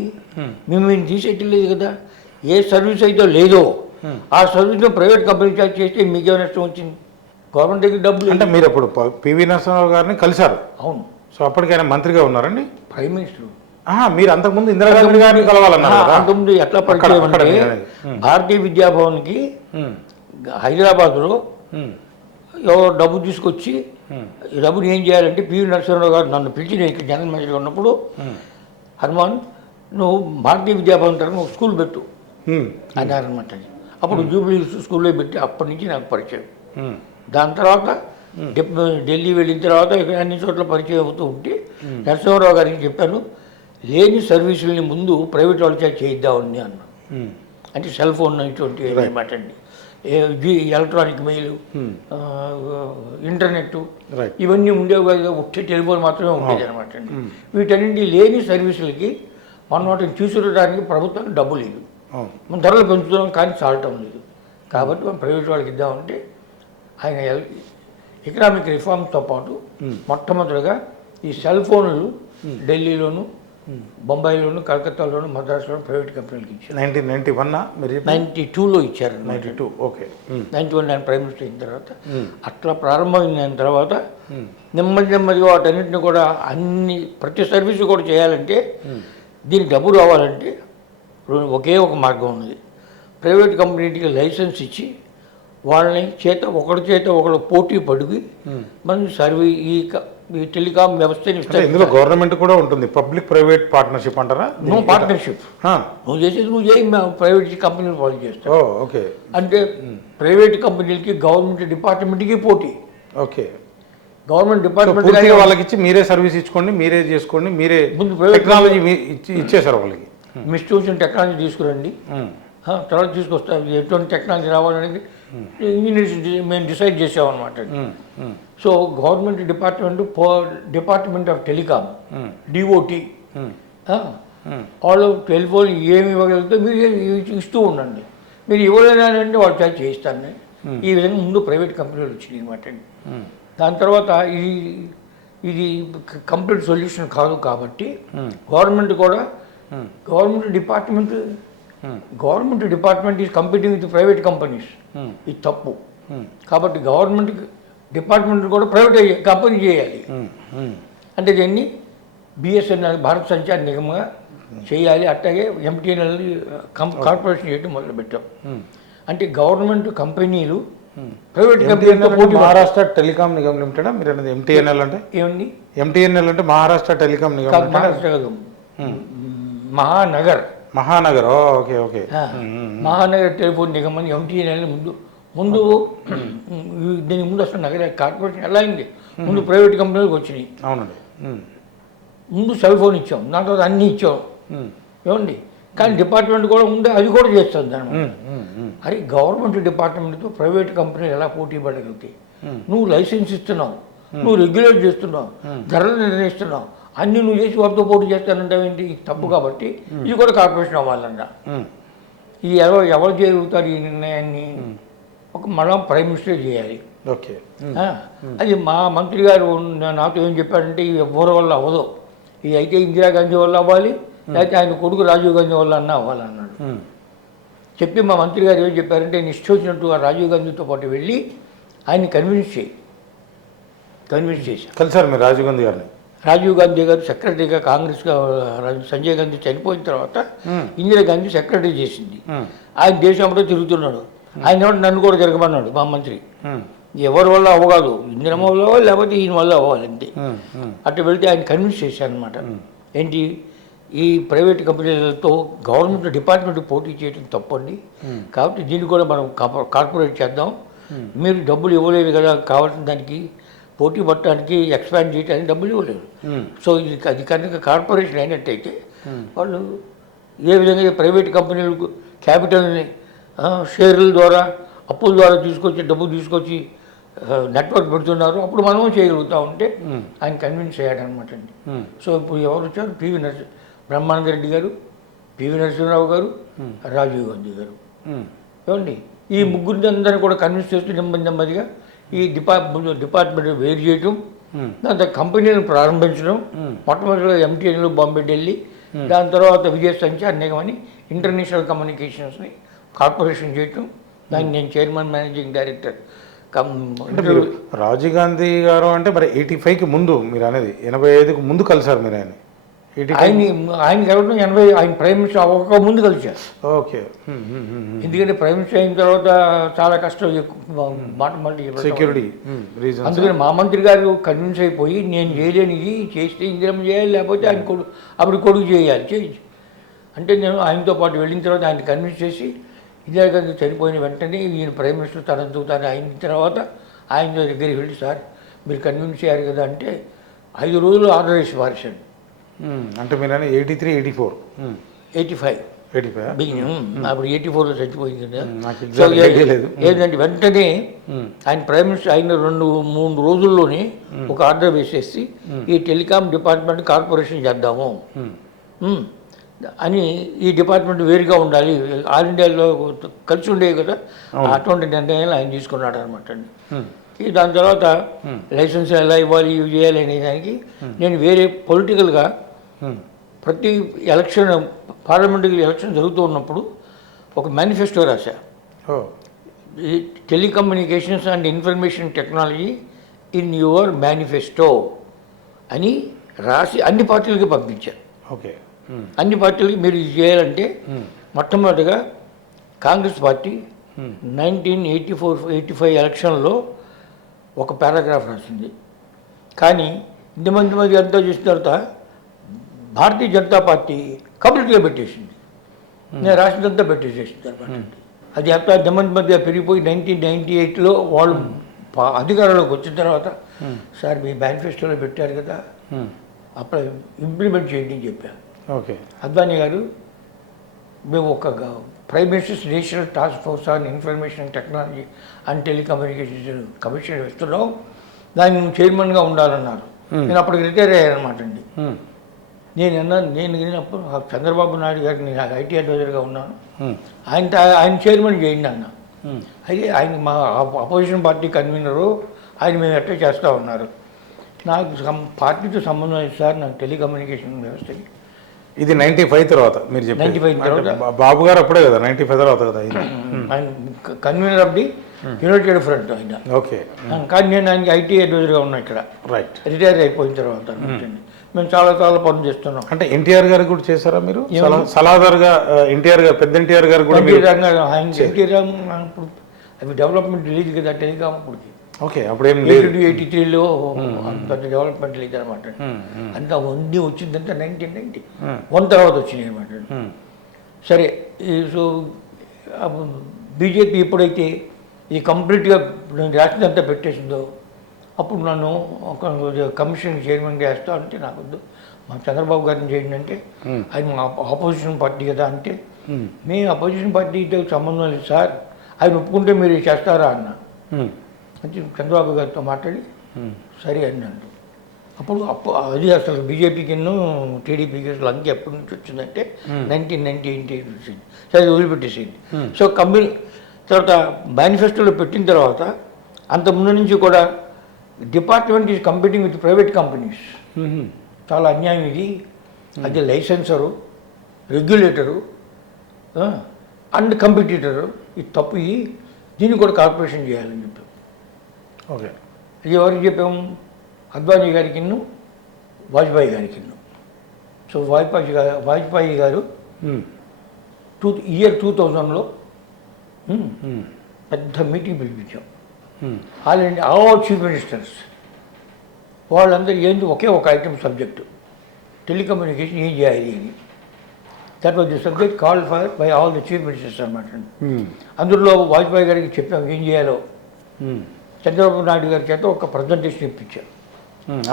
మేము తీసేయట్లేదు కదా. ఏ సర్వీస్ అయితే లేదో ఆ సర్వీస్లో ప్రైవేట్ కంపెనీ చార్జ్ చేస్తే మీకే నష్టం వచ్చింది, గవర్నమెంట్ దగ్గర డబ్బులు. అంటే మీరు అప్పుడు పివి నరసింహరావు గారిని కలిశారు? అవును. సో అప్పటికైనా మంత్రిగా ఉన్నారండి? Prime minister. మీరు అంతకుముందు ఇందిరాగాంధీ గారిని కలవాలన్నారు. అంతకుముందు ఎట్లా పరిచయం అంటే భారతీయ విద్యాభవన్కి హైదరాబాద్లో ఎవరో డబ్బు తీసుకొచ్చి ఈ డబ్బుని ఏం చేయాలంటే పివి నరసింహరావు గారు నన్ను పిలిచి, నేను ఇక్కడ జనరల్ మేనేజర్గా ఉన్నప్పుడు, హనుమాన్ నువ్వు భారతీయ విద్యాభవన్ తరఫున ఒక స్కూల్ పెట్టు అన్నారనమాట. అప్పుడు జూబ్లీ స్కూల్లో పెట్టి అప్పటి నుంచి నాకు పరిచయం. దాని తర్వాత ఢిల్లీ వెళ్ళిన తర్వాత ఇక్కడ అన్ని చోట్ల పరిచయం అవుతూ ఉంటే నరసింహరావు గారికి చెప్పాను, లేని సర్వీసులని ముందు ప్రైవేట్ వాళ్ళ చేత చేయిద్దామని అన్నాను. అంటే సెల్ ఫోన్ ఇటువంటి అనమాట అండి, ఎలక్ట్రానిక్ మెయిల్, ఇంటర్నెట్ ఇవన్నీ ఉండేవి కదా, వచ్చే టెలిఫోన్ మాత్రమే ఉండేది అనమాట అండి. వీటన్నింటి లేని సర్వీసులకి మనం వాటిని తీసుకురావడానికి ప్రభుత్వానికి డబ్బు లేదు, మనం ధరలు పెంచుతున్నాం కానీ చాలటం లేదు. కాబట్టి మనం ప్రైవేట్ వాళ్ళకి ఇద్దామంటే ఆయన ఎకనామిక్ రిఫార్మ్స్తో పాటు మొట్టమొదటిగా ఈ సెల్ ఫోన్లు ఢిల్లీలోను, బొంబాయిలోను, కలకత్తాలోను, మద్రాసులోను ప్రైవేట్ కంపెనీలకు ఇచ్చారు. 1992లో ఇచ్చారు. 92 ఓకే. 91 ఆయన ప్రైమ్ మినిస్టర్ అయిన తర్వాత అట్లా ప్రారంభమైన తర్వాత నెమ్మదిగా వాటన్నింటిని కూడా ప్రతి సర్వీసు కూడా చేయాలంటే దీనికి డబ్బు రావాలంటే ఒకే ఒక మార్గం ఉన్నది. ప్రైవేట్ కంపెనీకి లైసెన్స్ ఇచ్చి వాళ్ళని ఒకరి చేత ఒకరు పోటీ పడిగి మనం ఈ టెలికాం వ్యవస్థని ఇస్తారు. ఇందులో గవర్నమెంట్ కూడా ఉంటుంది, పబ్లిక్ ప్రైవేట్ పార్ట్నర్షిప్ అంటారా? నో పార్ట్నర్షిప్, నువ్వు చేసేది నువ్వు చేయి, ప్రైవేట్ కంపెనీలు ఫాలో చేస్తావు. ఓకే. అంటే ప్రైవేట్ కంపెనీలకి గవర్నమెంట్ డిపార్ట్మెంట్కి పోటీ. ఓకే. గవర్నమెంట్ డిపార్ట్మెంట్ పూర్తిగా వాళ్ళకి ఇచ్చి మీరే సర్వీస్ ఇచ్చుకోండి, మీరే చేసుకోండి, మీరే ముందు private టెక్నాలజీ ఇచ్చేసారు వాళ్ళకి. మీ ఇష్టం వచ్చిన టెక్నాలజీ తీసుకురండి, తర్వాత తీసుకొస్తారు. ఎటువంటి టెక్నాలజీ రావాలనేది ఇంజనీర్స్ మేము డిసైడ్ చేసామన్నమాట. So government department of telecom, DOT, వాళ్ళు టెలిఫోన్ ఏమి ఇవ్వగలిగితే మీరు ఇస్తూ ఉండండి. మీరు ఇవ్వలేనంటే వాళ్ళు చాలా చేయిస్తాను. ఈ విధంగా ముందు ప్రైవేట్ కంపెనీలు వచ్చినాయి అనమాట అండి. దాని తర్వాత ఇది కంప్లీట్ సొల్యూషన్ కాదు కాబట్టి government department is competing with private companies. ఇది తప్పు. కాబట్టి గవర్నమెంట్ డిపార్ట్మెంట్ కూడా ప్రైవేట్ కంపెనీ చేయాలి. అంటే దీన్ని బిఎస్ఎన్ఎల్ భారత సంచార నిగమంగా చేయాలి. అట్లాగే ఎంటీఎన్ఎల్ కార్పొరేషన్ చేయడం మొదలుపెట్టాం. అంటే గవర్నమెంట్ కంపెనీలు ప్రైవేట్ కంపెనీలతో పోటీ. మహారాష్ట్ర టెలికాం నిగమ్ లిమిటెడ్ మీరు అనేది ఎంటీఎన్ఎల్ అంటే ఏమండి? ఎంటీఎన్ఎల్ అంటే మహారాష్ట్ర టెలికాం నిగమ్. మహారాష్ట్ర కాదు, Mahanagar. Okay okay. Mahanagar telephone Nigam అని ఎంటీఎన్ఎల్ ముందు దీనికి ముందు అసలు నగర కార్పొరేషన్ ఎలా అయింది? ముందు ప్రైవేట్ కంపెనీలకు వచ్చినాయి. అవునండి. ముందు సెల్ ఫోన్ ఇచ్చాం, దాని తర్వాత అన్నీ ఇచ్చాం. ఏమండి? కానీ డిపార్ట్మెంట్ కూడా ఉంది, అది కూడా చేస్తుంది దాన్ని. అరే గవర్నమెంట్ డిపార్ట్మెంట్తో ప్రైవేట్ కంపెనీలు ఎలా పోటీ పడగలుగుతాయి? నువ్వు లైసెన్స్ ఇస్తున్నావు, నువ్వు రెగ్యులేట్ చేస్తున్నావు, ధరలు నిర్ణయిస్తున్నావు, అన్నీ నువ్వు చేసి వాటితో పోటీ చేస్తానంటావు ఏంటి? తప్పు. కాబట్టి ఇది కూడా కార్పొరేషన్ అవ్వాలన్న. ఇది ఎవరు చేయగలుగుతారు ఈ నిర్ణయాన్ని? మనం ప్రైమ్ మినిస్టర్ చేయాలి. ఓకే. అది మా మంత్రి గారు నాతో ఏం చెప్పాడంటే ఇది ఎవరి వల్ల అవ్వదు, ఇది అయితే ఇందిరాగాంధీ వల్ల అవ్వాలి, లేకపోతే ఆయన కొడుకు రాజీవ్ గాంధీ వల్ల అన్నా అవ్వాలన్నాడు. చెప్పి మా మంత్రి గారు ఏం చెప్పారంటే నిశ్చయించినట్టు ఆ రాజీవ్ గాంధీతో పాటు వెళ్ళి ఆయన్ని కన్విన్స్ చేశాను. కలిసారు మీరు రాజీవ్ గాంధీ గారిని? రాజీవ్ గాంధీ గారు సెక్రటరీగా కాంగ్రెస్గా సంజయ్ గాంధీ చనిపోయిన తర్వాత ఇందిరాగాంధీ సెక్రటరీ చేసింది. ఆయన దేశంలో తిరుగుతున్నాడు. ఆయన నన్ను కూడా తిరగమన్నాడు మా మంత్రి. ఎవరి వల్ల అవ్వగాదు, ఇందిరమ్మ వల్ల లేకపోతే ఈయన వల్ల అవ్వాలి అంతే. అట్లా వెళ్తే ఆయన కన్విన్స్ చేశాను అనమాట. ఏంటి, ఈ ప్రైవేట్ కంపెనీలతో గవర్నమెంట్ డిపార్ట్మెంట్ పోటీ చేయడం తప్పండి, కాబట్టి దీన్ని కూడా మనం కార్పొరేట్ చేద్దాం. మీరు డబ్బులు ఇవ్వలేదు కదా, కావాల్సిన దానికి పోటీ పట్టడానికి ఎక్స్పాండ్ చేయడానికి డబ్బులు ఇవ్వలేదు. సో ఇది అది కనుక కార్పొరేషన్ అయినట్టయితే వాళ్ళు ఏ విధంగా ప్రైవేట్ కంపెనీలకు క్యాపిటల్ని షేర్ల ద్వారా అప్పుల ద్వారా డబ్బు తీసుకొచ్చి నెట్వర్క్ పెడుతున్నారు, అప్పుడు మనం చేయగలుగుతా ఉంటే ఆయన కన్విన్స్ అయ్యాడనమాట అండి. సో ఇప్పుడు ఎవరు వచ్చారు? బ్రహ్మానంద రెడ్డి గారు, పివి నరసింహరావు గారు, రాజీవ్ గాంధీ గారు. ఏమండి, ఈ ముగ్గురిని అందరినీ కూడా కన్విన్స్ చేస్తూ నెమ్మదిగా ఈ డిపార్ట్మెంట్ వేరు చేయటం, దాంతో కంపెనీలను ప్రారంభించడం. మొట్టమొదటిగా ఎంటీఎన్ఎల్ బాంబే ఢిల్లీ, దాని తర్వాత విజయ సంచార్ నిగమ్ అని ఇంటర్నేషనల్ కమ్యూనికేషన్స్ని కార్పొరేషన్ చేయటం. దాన్ని నేను chairman managing director. Rajiv Gandhi గారు అంటే మరి 85కి ముందు మీరు అనేది 85కి ముందు కలిసారు మీరు ఆయన? ఆయన కలవడం 80, ఆయన ప్రైమ్ మినిస్టర్ అవ్వక ముందు కలిసారు. ఓకే. ఎందుకంటే ప్రైమ్ మినిస్టర్ అయిన తర్వాత చాలా కష్టం, సెక్యూరిటీ. అందుకని మా మంత్రి గారు కన్విన్స్ అయిపోయి నేను చేయలేనిది చేస్తే ఇందిరమ్మ చేయాలి, లేకపోతే ఆయన కొడుకు చేయాలి. అంటే నేను ఆయనతో పాటు వెళ్ళిన తర్వాత ఆయన కన్విన్స్ చేసి ఇందిరాగాంధీ చనిపోయిన వెంటనే ఈయన ప్రైమ్ మినిస్టర్ తనంతూ అయిన తర్వాత ఆయన దగ్గరికి వెళ్ళి, సార్ మీరు కన్విన్స్ చేయారు కదా అంటే 5 రోజులు ఆర్డర్ వేసి పారేశాడు. అంటే మీరు 83, 84, 85 అప్పుడు 84లో చచ్చిపోయింది కదా. ఏంటంటే వెంటనే ఆయన ప్రైమ్ మినిస్టర్ అయిన 2-3 రోజుల్లోనే ఒక ఆర్డర్ వేసేసి ఈ టెలికాం డిపార్ట్మెంట్ కార్పొరేషన్ చేద్దాము అని, ఈ డిపార్ట్మెంట్ వేరుగా ఉండాలి, ఆల్ ఇండియాలో కలిసి ఉండేవి కదా, అటువంటి నిర్ణయాలు ఆయన తీసుకున్నాడు అనమాట అండి. దాని తర్వాత లైసెన్స్ ఎలా ఇవ్వాలి, ఇవి చేయాలి అనే దానికి నేను వేరే పొలిటికల్గా ప్రతి ఎలక్షన్, పార్లమెంటరీ ఎలక్షన్ జరుగుతూ ఉన్నప్పుడు ఒక మేనిఫెస్టో రాశా. Telecommunications and information technology in your manifesto అని రాసి అన్ని పార్టీలకి పంపించారు. ఓకే. అన్ని పార్టీలకి మీరు ఇది చేయాలంటే మొట్టమొదటిగా కాంగ్రెస్ పార్టీ 1984-85 ఎలక్షన్లో ఒక పారాగ్రాఫ్ రాసింది. కానీ ఇంతమంది అంతా చేసిన తర్వాత భారతీయ జనతా పార్టీ కంప్లీట్గా పెట్టేసింది. నేను రాసినంతా పెట్టేసేసింది అనమాట. అది అంతా ఇంతమంది మధ్య పెరిగిపోయి 1998లో వాళ్ళు అధికారంలోకి వచ్చిన తర్వాత సార్ మీ మేనిఫెస్టోలో పెట్టారు కదా అప్పుడు ఇంప్లిమెంట్ చేయండి అని చెప్పాను. ఓకే. అద్వానీ గారు మేము ఒక prime ministers national task force on information technology and telecommunication commission వేస్తున్నాం, దానికి నువ్వు చైర్మన్గా ఉండాలన్నారు. నేను అప్పటికి రిటైర్ అయ్యానమాట అండి. నేను అప్పుడు చంద్రబాబు నాయుడు గారికి నేను ఐటీ అడ్వైజర్గా ఉన్నాను, ఆయన చైర్మన్ చేయండి అన్న. అయితే ఆయన మా అపోజిషన్ పార్టీ కన్వీనరు, ఆయన మేము ఎట్లా చేస్తూ ఉన్నారు. నాకు పార్టీతో సంబంధం లేదు సార్, నాకు టెలికమ్యూనికేషన్ వ్యవస్థకి. ఇది 95 తర్వాత మీరు చెప్పారు. 95 తర్వాత బాబు గారు అప్పుడే కదా 95 తర్వాత కదా ఆయన convener of the United front ఆయన. ఓకే. కానీ నేను ఆయనకి ఐటీ అడ్వైజర్గా ఉన్నా ఇక్కడ. రైట్. రిటైర్ అయిపోయిన తర్వాత మేము చాలా పనులు చేస్తున్నాం. అంటే ఎన్టీఆర్ గారు కూడా చేశారా మీరు సలహాదారుగా? ఎన్టీఆర్ గారు, పెద్ద ఎన్టీఆర్ గారు కూడా ఎన్టీఆర్ ఇప్పుడు అవి డెవలప్మెంట్ లేదు కదా టెలికామ్ అప్పటికి. ఓకే. అప్పుడేం లేదు. 83లో అంత డెవలప్మెంట్ లేదు అనమాట. అంతా వండి వచ్చిందంటే 1990 1 తర్వాత వచ్చినాయి అనమాట. సరే, సో బీజేపీ ఎప్పుడైతే ఈ కంప్లీట్గా రాష్ట్రంతా పెట్టేసిందో అప్పుడు నన్ను ఒక కమిషన్ చైర్మన్గా వేస్తా అంటే నాకు వద్దు, మా చంద్రబాబు గారిని చేయండి అంటే ఆయన మా ఆపోజిషన్ పార్టీ కదా అంటే మేము అపోజిషన్ పార్టీతో సంబంధం లేదు సార్, ఆయన ఒప్పుకుంటే మీరు చేస్తారా అన్న. అంటే చంద్రబాబు గారితో మాట్లాడి సరే అన్నాడు. అప్పుడు అది అసలు బీజేపీకి టీడీపీకి అసలు అంకె ఎప్పటి నుంచి వచ్చిందంటే 1998 వచ్చింది. సరే వదిలిపెట్టేసింది. సో తర్వాత మేనిఫెస్టోలో పెట్టిన తర్వాత అంతకుముందు నుంచి కూడా department is competing with private companies. చాలా అన్యాయం ఇది. అది లైసెన్సరు, రెగ్యులేటరు అండ్ కంపిటీటరు, ఇది తప్పు. దీన్ని కూడా కార్పొరేషన్ చేయాలని చెప్పాం. ఓకే. ఇది ఎవరికి చెప్పాము? అద్వానీ గారికి, వాజ్పేయి గారికి. సో వాజ్పేయి గారు ఇయర్ 2000లో పెద్ద మీటింగ్ పిలిపించాం. ఆల్ చీఫ్ మినిస్టర్స్ వాళ్ళందరూ ఏంది ఒకే ఒక ఐటమ్ సబ్జెక్టు, టెలికమ్యూనికేషన్ ఏం చేయాలి అని. That was the subject called for by all the chief ministers అనమాట. అందులో వాజ్పేయి గారికి చెప్పాం ఏం చేయాలో. చంద్రబాబు నాయుడు గారి చేత ఒక ప్రజెంటేషన్ ఇప్పించారు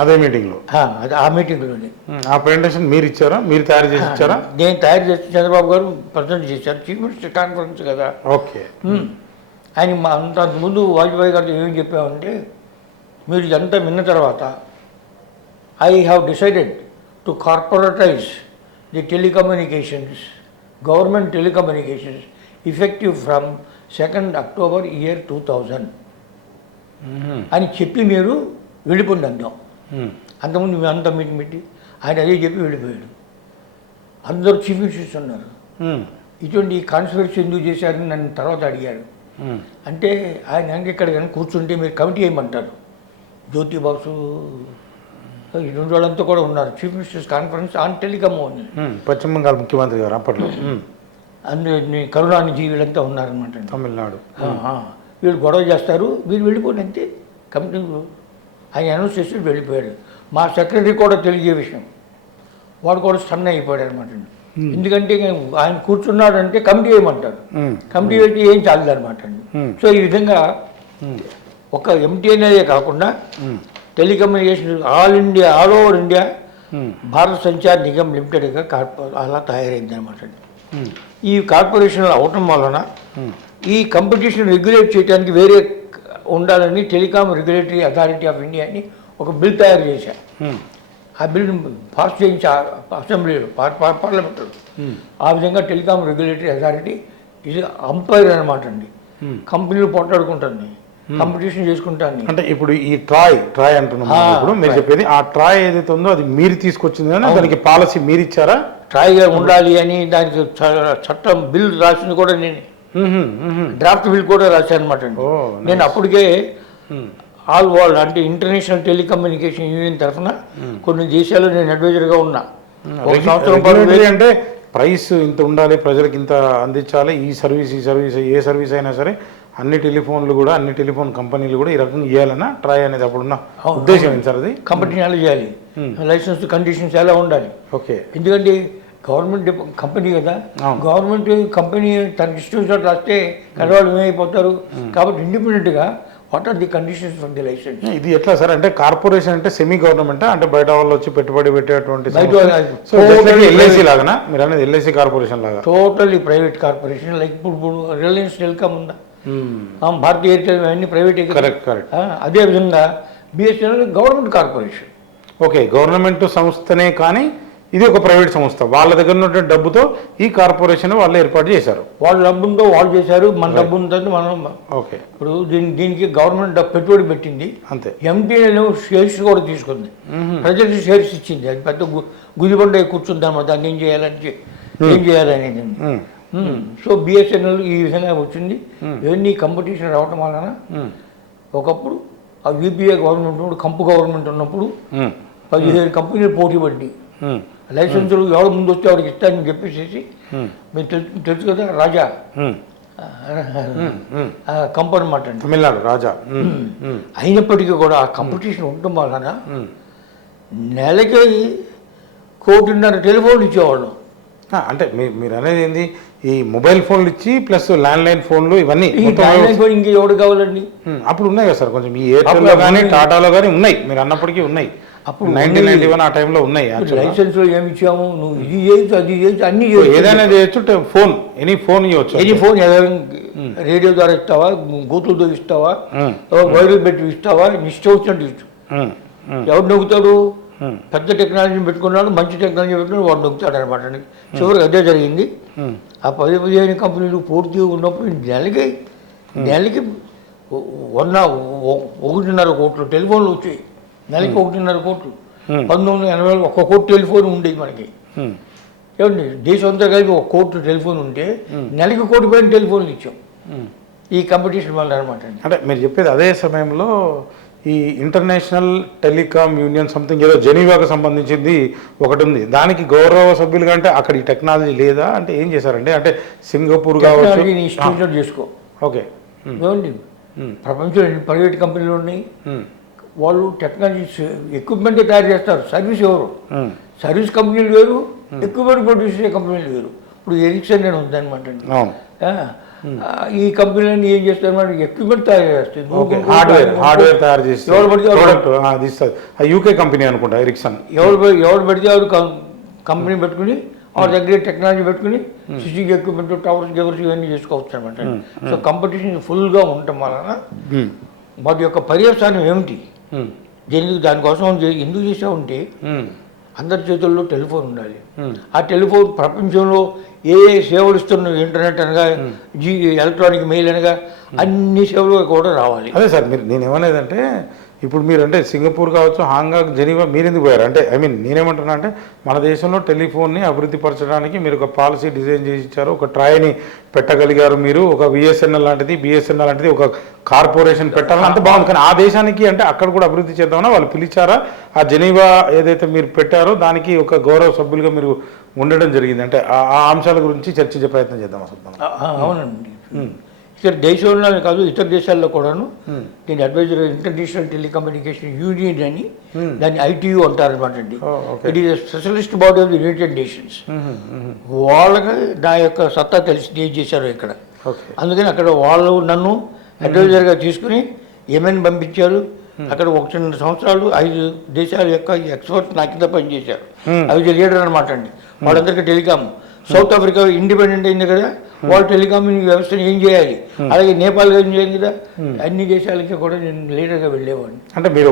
అదే మీటింగ్లో. అది ఆ మీటింగ్లోనే. ఆ ప్రజెంటేషన్ మీరు ఇచ్చారా, మీరు తయారు చేసి ఇచ్చారా? నేను తయారు చేసి చంద్రబాబు గారు ప్రజెంట్ చేశారు. చీఫ్ మినిస్టర్ కాన్ఫరెన్స్ కదా. ఓకే. ఆయన అంతకుముందు వాజ్పేయి గారితో ఏం చెప్పామంటే, మీరు ఇదంతా విన్న తర్వాత I have decided to corporatise the telecommunications, government telecommunications effective from 2 October 2000 అని చెప్పి మీరు వెళ్ళిపోండి అందాం. అంతకుముందు మేము అంతా మీటి ఆయన అదే చెప్పి వెళ్ళిపోయాడు. అందరూ చీఫ్ మినిస్టర్స్ ఉన్నారు. ఇటువంటి కాన్స్పిరసీ ఎందుకు చేశారని నన్ను తర్వాత అడిగారు. అంటే ఆయన ఇక్కడ కానీ కూర్చుంటే మీరు కమిటీ వేయమంటారు. జ్యోతి బాసు ఈ 2 వాళ్ళంతా కూడా ఉన్నారు. Chief ministers conference on telecom అని. పశ్చిమ బెంగాల్ ముఖ్యమంత్రి గారు అప్పట్లో. అందులో కరుణానిధి వీళ్ళంతా ఉన్నారనమాట. తమిళనాడు. వీళ్ళు గొడవ చేస్తారు, వీళ్ళు వెళ్ళిపోండి అంతే. కమిటీ ఆయన అనౌన్స్ చేసి వెళ్ళిపోయాడు. మా సెక్రటరీ కూడా తెలియజే విషయం, వాడు కూడా స్టన్ అయిపోయాడు అనమాట. ఎందుకంటే ఆయన కూర్చున్నాడంటే కమిటీ వేయమంటారు, కమిటీ పెట్టి ఏం చాలదు అనమాట. సో ఈ విధంగా ఒక ఎంటీఎన్ఏ కాకుండా telecommunication all over India Bharat Sanchar Nigam లిమిటెడ్గా అలా తయారైంది అనమాట. ఈ కార్పొరేషన్లు అవటం వలన ఈ కాంపిటీషన్ రెగ్యులేట్ చేయడానికి వేరే ఉండాలని telecom regulatory authority of India అని ఒక బిల్ తయారు చేశారు. ఆ బిల్ని పాస్ చేయించి అసెంబ్లీలో పార్లమెంట్లో ఆ విధంగా టెలికామ్ రెగ్యులేటరీ అథారిటీ ఇది అంపైర్ అనమాట అండి. కంపెనీలు పోట్లాడుకుంటుంది, కాంపిటీషన్ చేసుకుంటాను. అంటే ఇప్పుడు ఈ ట్రాయ్ అంటున్నాం ఇప్పుడు మీరు చెప్పేది, ఆ ట్రాయ్ ఏదైతే ఉందో అది మీరు తీసుకొచ్చింది కానీ దానికి పాలసీ మీరు ఇచ్చారా? ట్రాయ్గా ఉండాలి అని దానికి చట్టం బిల్ రాసింది కూడా నేను, డ్రాఫ్ట్ బిల్ కూడా రాశాను అనమాట అండి. నేను అప్పటికే ఆల్ వరల్డ్ అంటే ఇంటర్నేషనల్ టెలికమ్యూనికేషన్ యూనియన్ తరఫున కొన్ని దేశాల్లో నేను అడ్వైజర్గా ఉన్నా. ఒక సంవత్సరం పాటు అంటే ప్రైస్ ఇంత ఉండాలి, ప్రజలకు ఇంత అందించాలి, ఈ సర్వీస్ ఏ సర్వీస్ అయినా సరే అన్ని టెలిఫోన్లు కూడా అన్ని టెలిఫోన్ కంపెనీలు కూడా ఈ రకంగా ఇవ్వాలన్నా ట్రాయ్ అనేది అప్పుడున్న ఉద్దేశం ఏంటి సార్? అది కంపెనీ ఎలా చేయాలి, లైసెన్స్ కండిషన్స్ ఎలా ఉండాలి. ఓకే. ఎందుకంటే గవర్నమెంట్ కంపెనీ కదా, గవర్నమెంట్ కంపెనీ తనకి ఇష్టం చోట రాస్తే కలవాళ్ళు ఏమైపోతారు. కాబట్టి ఇండిపెండెంట్గా what are the conditions for the licence. ఇది ఎట్లా సార్ అంటే కార్పొరేషన్ అంటే సెమీ గవర్నమెంట్ అంటే బయట వాళ్ళు వచ్చి పెట్టుబడి పెట్టేటువంటి ఎల్ఐసి లాగానా మీరు అనేది ఎల్ఐసి కార్పొరేషన్ లాగా టోటల్లీ ప్రైవేట్ కార్పొరేషన్. లైక్ ఇప్పుడు రిలయన్స్ టెలికామ్ ఉందా, భారతీయ ఎయిర్టెల్ అన్ని ప్రైవేట్. Correct correct. అదేవిధంగా BSNL government corporation. Okay, government సంస్థనే కానీ ఇది ఒక ప్రైవేట్ సంస్థ. వాళ్ళ దగ్గర ఉన్నటువంటి డబ్బుతో ఈ కార్పొరేషన్ వాళ్ళు ఏర్పాటు చేశారు. వాళ్ళ డబ్బుందో వాళ్ళు చేశారు, మన డబ్బు ఉందని మనం. ఓకే, ఇప్పుడు దీనికి గవర్నమెంట్ పెట్టుబడి పెట్టింది అంతే. ఎంపీలను షేర్స్ కూడా తీసుకుంది, ప్రజలకు షేర్స్ ఇచ్చింది. అది పెద్ద గుదిబండ కూర్చుంది అన్నమాట. దాన్ని ఏం చేయాలనేది. సో బిఎస్ఎన్ఎల్ ఈ విధంగా వచ్చింది. ఇవన్నీ కాంపిటీషన్ రావటం వలన ఒకప్పుడు ఆ యూపీఏ గవర్నమెంట్ ఉన్నప్పుడు, కంపు గవర్నమెంట్ ఉన్నప్పుడు 17 కంపెనీలు పోటీ పడ్డాయి. లైసెన్సులు ఎవరు ముందు వస్తే వాడికి ఇస్తారని చెప్పేసి మీరు తెలుసు కదా, రాజా కంపెనీ అన్నమాట అండి, తమిళనాడు రాజా. అయినప్పటికీ కూడా ఆ కాంపిటీషన్ ఉండటం వలన నెలకి 1.5 కోటి టెలిఫోన్లు ఇచ్చేవాళ్ళం. అంటే మీరు అనేది ఏంది, ఈ మొబైల్ ఫోన్లు ఇచ్చి ప్లస్ ల్యాండ్లైన్ ఫోన్లు ఇవన్నీ ఇంకా ఎవరు కావాలండి. అప్పుడు ఉన్నాయి కదా సార్, కొంచెం ఈ ఎయిర్టెల్లో కానీ టాటాలో కానీ ఉన్నాయి, మీరు అన్నప్పటికీ ఉన్నాయి. అప్పుడు 1991 ఆ టైంలో ఉన్నాయి. లైసెన్స్ ఏమి ఇచ్చాము, నువ్వు ఇది చేయొచ్చు అది చేయొచ్చు అన్ని ఏదైనా చేయొచ్చు. ఫోన్ ఎనీ ఫోన్ ఇవ్వచ్చు. ఎనీ ఫోన్ రేడియో ద్వారా ఇస్తావా, గోతులతో ఇస్తావా, వైర్లు పెట్టి ఇస్తావా, ఇష్టం వచ్చినట్టు ఇచ్చు. ఎవరు నొక్కుతాడు, పెద్ద టెక్నాలజీని పెట్టుకున్నాడు, మంచి టెక్నాలజీ పెట్టుకుని వాడు నొక్కుతాడు అనమాట. చివరికి అదే జరిగింది. ఆ 15 కంపెనీలు పూర్తి ఉన్నప్పుడు నెలకి 1.5 కోట్లు టెలిఫోన్లు వచ్చాయి. నెలకి 1.5 కోట్లు. 1980 1 కోటి టెలిఫోన్ ఉండేది మనకి. ఏమండి, దేశం అంతా కలిపి 1 కోటి టెలిఫోన్ ఉంటే నెలకి 1 కోటి పైన టెలిఫోన్లు ఇచ్చాం ఈ కాంపిటీషన్ వల్ల అనమాట. అంటే మీరు చెప్పేది అదే సమయంలో ఈ ఇంటర్నేషనల్ టెలికామ్ యూనియన్ సంథింగ్ ఏదో జెనీవాకు సంబంధించింది ఒకటి ఉంది. దానికి గౌరవ సభ్యులుగా అంటే అక్కడ ఈ టెక్నాలజీ లేదా అంటే ఏం చేశారండి, అంటే సింగపూర్ కావచ్చు ఇన్స్టిట్యూట్ చేసుకో. ఓకే, ఏమండి, ప్రపంచంలో ప్రైవేట్ కంపెనీలు ఉన్నాయి, వాళ్ళు టెక్నాలజీ ఎక్విప్మెంట్ తయారు చేస్తారు. సర్వీస్ ఎవరు, సర్వీస్ కంపెనీలు వేరు, ఎక్విప్మెంట్ ప్రొడ్యూస్ చేసే కంపెనీలు వేరు. ఇప్పుడు ఎరిక్సన్ అని ఉందన్నమాట అండి. ఈ కంపెనీలన్నీ ఏం చేస్తారు, మనకి ఎక్విప్మెంట్ తయారు చేస్తుంది, హార్డ్వేర్ తయారు చేసి ఎవరు పడితే యూకే కంపెనీ అనుకుంటా ఎరిక్సన్. ఎవరు పడితే ఎవరు కంపెనీ పెట్టుకుని వాళ్ళ దగ్గర టెక్నాలజీ పెట్టుకుని స్విచ్చింగ్ ఎక్విప్మెంట్, టవర్స్ గెవర్స్ ఇవన్నీ చేసుకోవచ్చు అనమాట. సో కాంపిటీషన్ ఫుల్గా ఉండటం వలన వాటి యొక్క పర్యవసానం ఏమిటి, దానికోసం ఎందుకు చేసామంటే అందరి చేతుల్లో టెలిఫోన్ ఉండాలి. ఆ టెలిఫోన్ ప్రపంచంలో ఏ సేవలు ఇస్తున్న ఇంటర్నెట్ అనగా ఎలక్ట్రానిక్ మెయిల్ అనగా అన్ని సేవలు కూడా రావాలి. అదే సార్, నేను ఏమనేదంటే ఇప్పుడు మీరు అంటే సింగపూర్ కావచ్చు, హాంకాంగ్, జెనీవా మీరు ఎందుకు పోయారు అంటే నేనేమంటున్నా అంటే మన దేశంలో టెలిఫోన్ని అభివృద్ధి పరచడానికి మీరు ఒక పాలసీ డిజైన్ చేసి ఇచ్చారు, ఒక ట్రాయ్ని పెట్టగలిగారు మీరు, ఒక బిఎస్ఎన్ఎల్ లాంటిది ఒక కార్పొరేషన్ పెట్టాలని అంత బాగుంది. కానీ ఆ దేశానికి అంటే అక్కడ కూడా అభివృద్ధి చేద్దామని వాళ్ళు పిలిచారా, ఆ జెనీవా ఏదైతే మీరు పెట్టారో దానికి ఒక గౌరవ సభ్యులుగా మీరు ఉండడం జరిగింది. అంటే ఆ అంశాల గురించి చర్చించే ప్రయత్నం చేద్దాం అసలు. అవునండి, ఇక్కడ దేశంలోనే కాదు ఇతర దేశాల్లో కూడాను దీని అడ్వైజర్ ఇంటర్నేషనల్ టెలికమ్యూనికేషన్ యూనియన్ అని దాన్ని ITU అంటారనమాట అండి. It is specialist body of the United nations. వాళ్ళకి నా యొక్క సత్తా తెలిసి ఏం చేశారు ఇక్కడ. అందుకని అక్కడ వాళ్ళు నన్ను అడ్వైజర్గా తీసుకుని ఏమైనా పంపించారు. అక్కడ 1.5 సంవత్సరాలు 5 దేశాల యొక్క ఎక్స్పర్ట్స్ నా కింద పనిచేశారు. అవి లీడర్ అనమాట అండి. వాళ్ళందరికీ టెలికామ్. సౌత్ ఆఫ్రికా ఇండిపెండెంట్ అయింది కదా, వాళ్ళు టెలికామ్ వ్యవస్థను ఏం చేయాలి, అలాగే నేపాల్ ఏం చేయాలి కదా, అన్ని దేశాలకి కూడా నేను లీడర్గా వెళ్ళేవాడిని. అంటే మీరు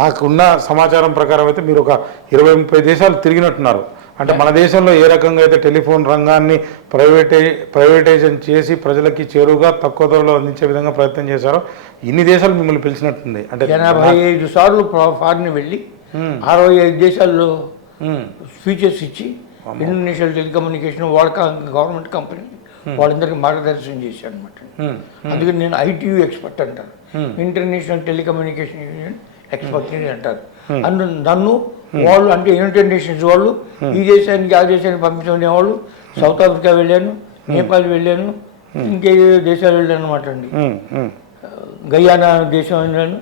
నాకున్న సమాచారం ప్రకారం అయితే మీరు ఒక 20-30 దేశాలు తిరిగినట్టున్నారు. అంటే మన దేశంలో ఏ రకంగా అయితే టెలిఫోన్ రంగాన్ని ప్రైవేటైజేషన్ చేసి ప్రజలకి చేరువుగా తక్కువ ధరలో అందించే విధంగా ప్రయత్నం చేశారో ఇన్ని దేశాలు మిమ్మల్ని పిలిచినట్టుంది. అంటే 85 సార్లు ఫారిన్ వెళ్ళి 65 దేశాల్లో స్పీచెస్ ఇచ్చి ఇంటర్నేషనల్ టెలికమ్యూనికేషన్ వాళ్ళ గవర్నమెంట్ కంపెనీ వాళ్ళందరికీ మార్గదర్శనం చేశాను అనమాట. అందుకని నేను ITU ఎక్స్పర్ట్ అంటారు, ఇంటర్నేషనల్ టెలికమ్యూనికేషన్ యూనియన్ ఎక్స్పర్ట్ అంటారు. నన్ను వాళ్ళు అంటే యునైటెడ్ నేషన్స్ వాళ్ళు ఈ దేశానికి ఆ దేశానికి పంపించుకునే వాళ్ళు సౌత్ ఆఫ్రికా వెళ్ళాను, నేపాల్ వెళ్ళాను, ఇంకే దేశాలు వెళ్ళాను అనమాట అండి. గయానా దేశం వెళ్ళాను.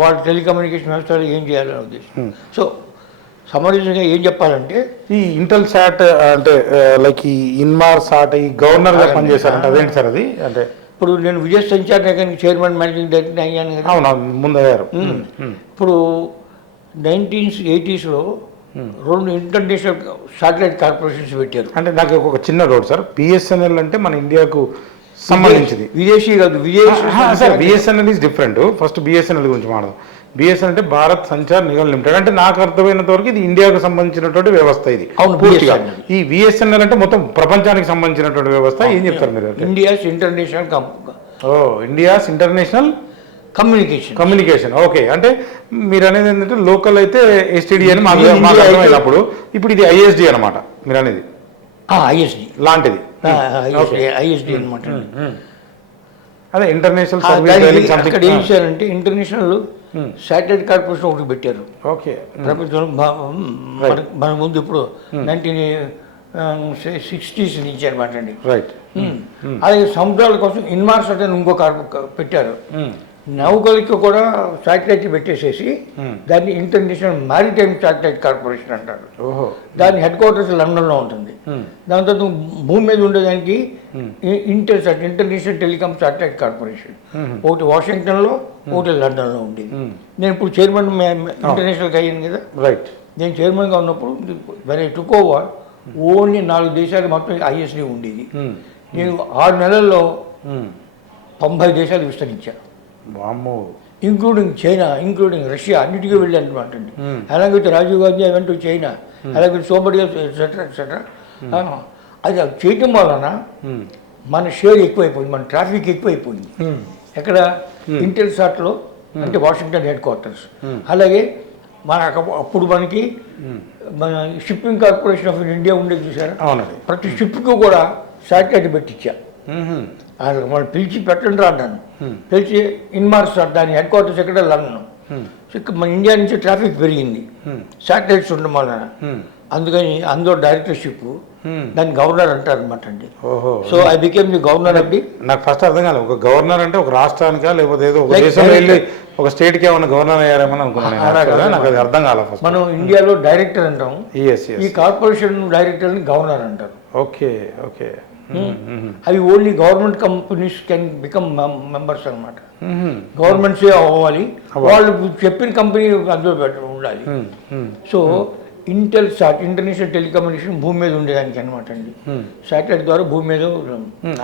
వాళ్ళ టెలికమ్యూనికేషన్ వ్యవస్థలో ఏం చేయాలనే ఉద్దేశం. సో సమరీగా ఏం చెప్పాలంటే ఈ ఇంటెల్ సాట్ అంటే లైక్ ఈ ఇన్మార్ సాట్ ఈ గవర్నర్గా పనిచేశారంటే అదేంటి సార్ అది? అంటే ఇప్పుడు నేను విజయ సంచార్ నగర్కి చైర్మన్ మేనేజింగ్ డైరెక్టర్ అయ్యాను కదా. అవును ముందయ్యారు. ఇప్పుడు 1980s రెండు ఇంటర్నేషనల్ శాటిలైట్ కార్పొరేషన్స్ పెట్టారు. అంటే నాకు ఒక చిన్న డౌట్ సార్, బిఎస్ఎన్ఎల్ అంటే మన ఇండియాకు సంబంధించింది, విదేశీ కాదు. Sir BSNL is different. First BSNL గురించి మాట్లాడదాం. బిఎస్ఎన్ఎల్ అంటే భారత్ సంచార్ నిగమ్ లిమిటెడ్. అంటే నాకు అర్థమైనంత వరకు ఇది ఇండియాకు సంబంధించినటువంటి వ్యవస్థ ఇది. అవును, పూర్తిగా ఈ బిఎస్ఎన్ఎల్ అంటే మొత్తం ప్రపంచానికి సంబంధించినటువంటి వ్యవస్థ. ఏం చెప్తారు మీరు? India's international India's international communication. Okay, అంటే మీరు అనేది ఏంటంటే లోకల్ అయితే ఎస్టీడీ అని మాకు అర్థమైనప్పుడు ఇప్పుడు ఇది ఐఎస్డి అనమాట మీరు అనేది. ఐఎస్డి లాంటిది, ఐఎస్డి అనమాట. అదే ఇంటర్నేషనల్ సర్వీస్. అక్కడ ఏం చేశారంటే ఇంటర్నేషనల్ శాటిలైట్ కార్పొరేషన్ ఒకటి పెట్టారు. ఓకే, ప్రపంచంలో మన ముందు ఇప్పుడు 1960s నుంచి అనమాట అండి. రైట్. అలాగే సముద్రాల కోసం ఇన్మార్సట్ అని ఇంకొక పెట్టారు. నౌకలకి కూడా శాటిలైట్ పెట్టేసేసి దాన్ని ఇంటర్నేషనల్ మారిటైమ్ శాటిలైట్ కార్పొరేషన్ అంటారు. దాని హెడ్ క్వార్టర్స్ లండన్లో ఉంటుంది. దాని తర్వాత భూమి మీద ఉండేదానికి ఇంటర్సాట్ ఇంటర్నేషనల్ టెలికాం శాటిలైట్ కార్పొరేషన్ ఒకటి వాషింగ్టన్లో, ఒకటి లండన్లో ఉండేది. నేను ఇప్పుడు చైర్మన్ ఇంటర్నేషనల్కి అయ్యాను కదా. రైట్. నేను చైర్మన్గా ఉన్నప్పుడు వెరీ టుక్ ఓవర్ ఓన్లీ 4 దేశాలు మాత్రం ఐఎస్డి ఉండేది. నేను 6 నెలల్లో 90 దేశాలు విస్తరించాను. ఇంక్లూడింగ్ చైనా, ఇంక్లూడింగ్ రష్యా, అన్నిటికీ వెళ్ళాను అనమాట అండి. అలాగే Rajiv Gandhi I went to China, అలాగే సోబడి ఎట్సెట్రా ఎట్సెట్రా. అది చేయటం వలన మన షేర్ ఎక్కువైపోయింది, మన ట్రాఫిక్ ఎక్కువైపోయింది. ఎక్కడ ఇంటెల్సాట్లో అంటే వాషింగ్టన్ హెడ్ క్వార్టర్స్. అలాగే మన అప్పుడు మనకి మన షిప్పింగ్ కార్పొరేషన్ ఆఫ్ ఇండియా ఉండేది చూసారా. ప్రతి షిప్కి కూడా శాటిలైట్ పెట్టించా. వాళ్ళు పిలిచి పెట్టండి అన్నాను. పిలిచి ఇన్మార్సాట్ దాని హెడ్ క్వార్టర్స్ ఎక్కడ లండన్. మన ఇండియా నుంచి ట్రాఫిక్ పెరిగింది శాటిలైట్స్ ఉండడం వలన. అందుకని అందులో డైరెక్టర్షిప్ దాన్ని గవర్నర్ అంటారు అనమాట అండి. So I became the governor of the. నాకు ఫస్ట్ అర్థం కాలేదు, ఒక గవర్నర్ అంటే ఒక రాష్ట్రానికా లేకపోతే ఏదో ఒక దేశంలో వెళ్ళి ఒక స్టేట్కి ఏమన్నా గవర్నర్ అయ్యారేమని అనుకున్నాను. నాకు అది అర్థం కాలేదు. మనం ఇండియాలో డైరెక్టర్ అంటాం, ఈ కార్పొరేషన్ డైరెక్టర్ని గవర్నర్ అంటారు. Okay okay. అవి only government companies can become members అనమాట. గవర్నమెంట్సే అవ్వాలి, వాళ్ళు చెప్పిన కంపెనీ అందులో ఉండాలి. సో ఇంటెల్సాట్ ఇంటర్నేషనల్ టెలికమ్యూనికేషన్ భూమి మీద ఉండేదానికి అనమాట అండి. శాటిలైట్ ద్వారా భూమి మీద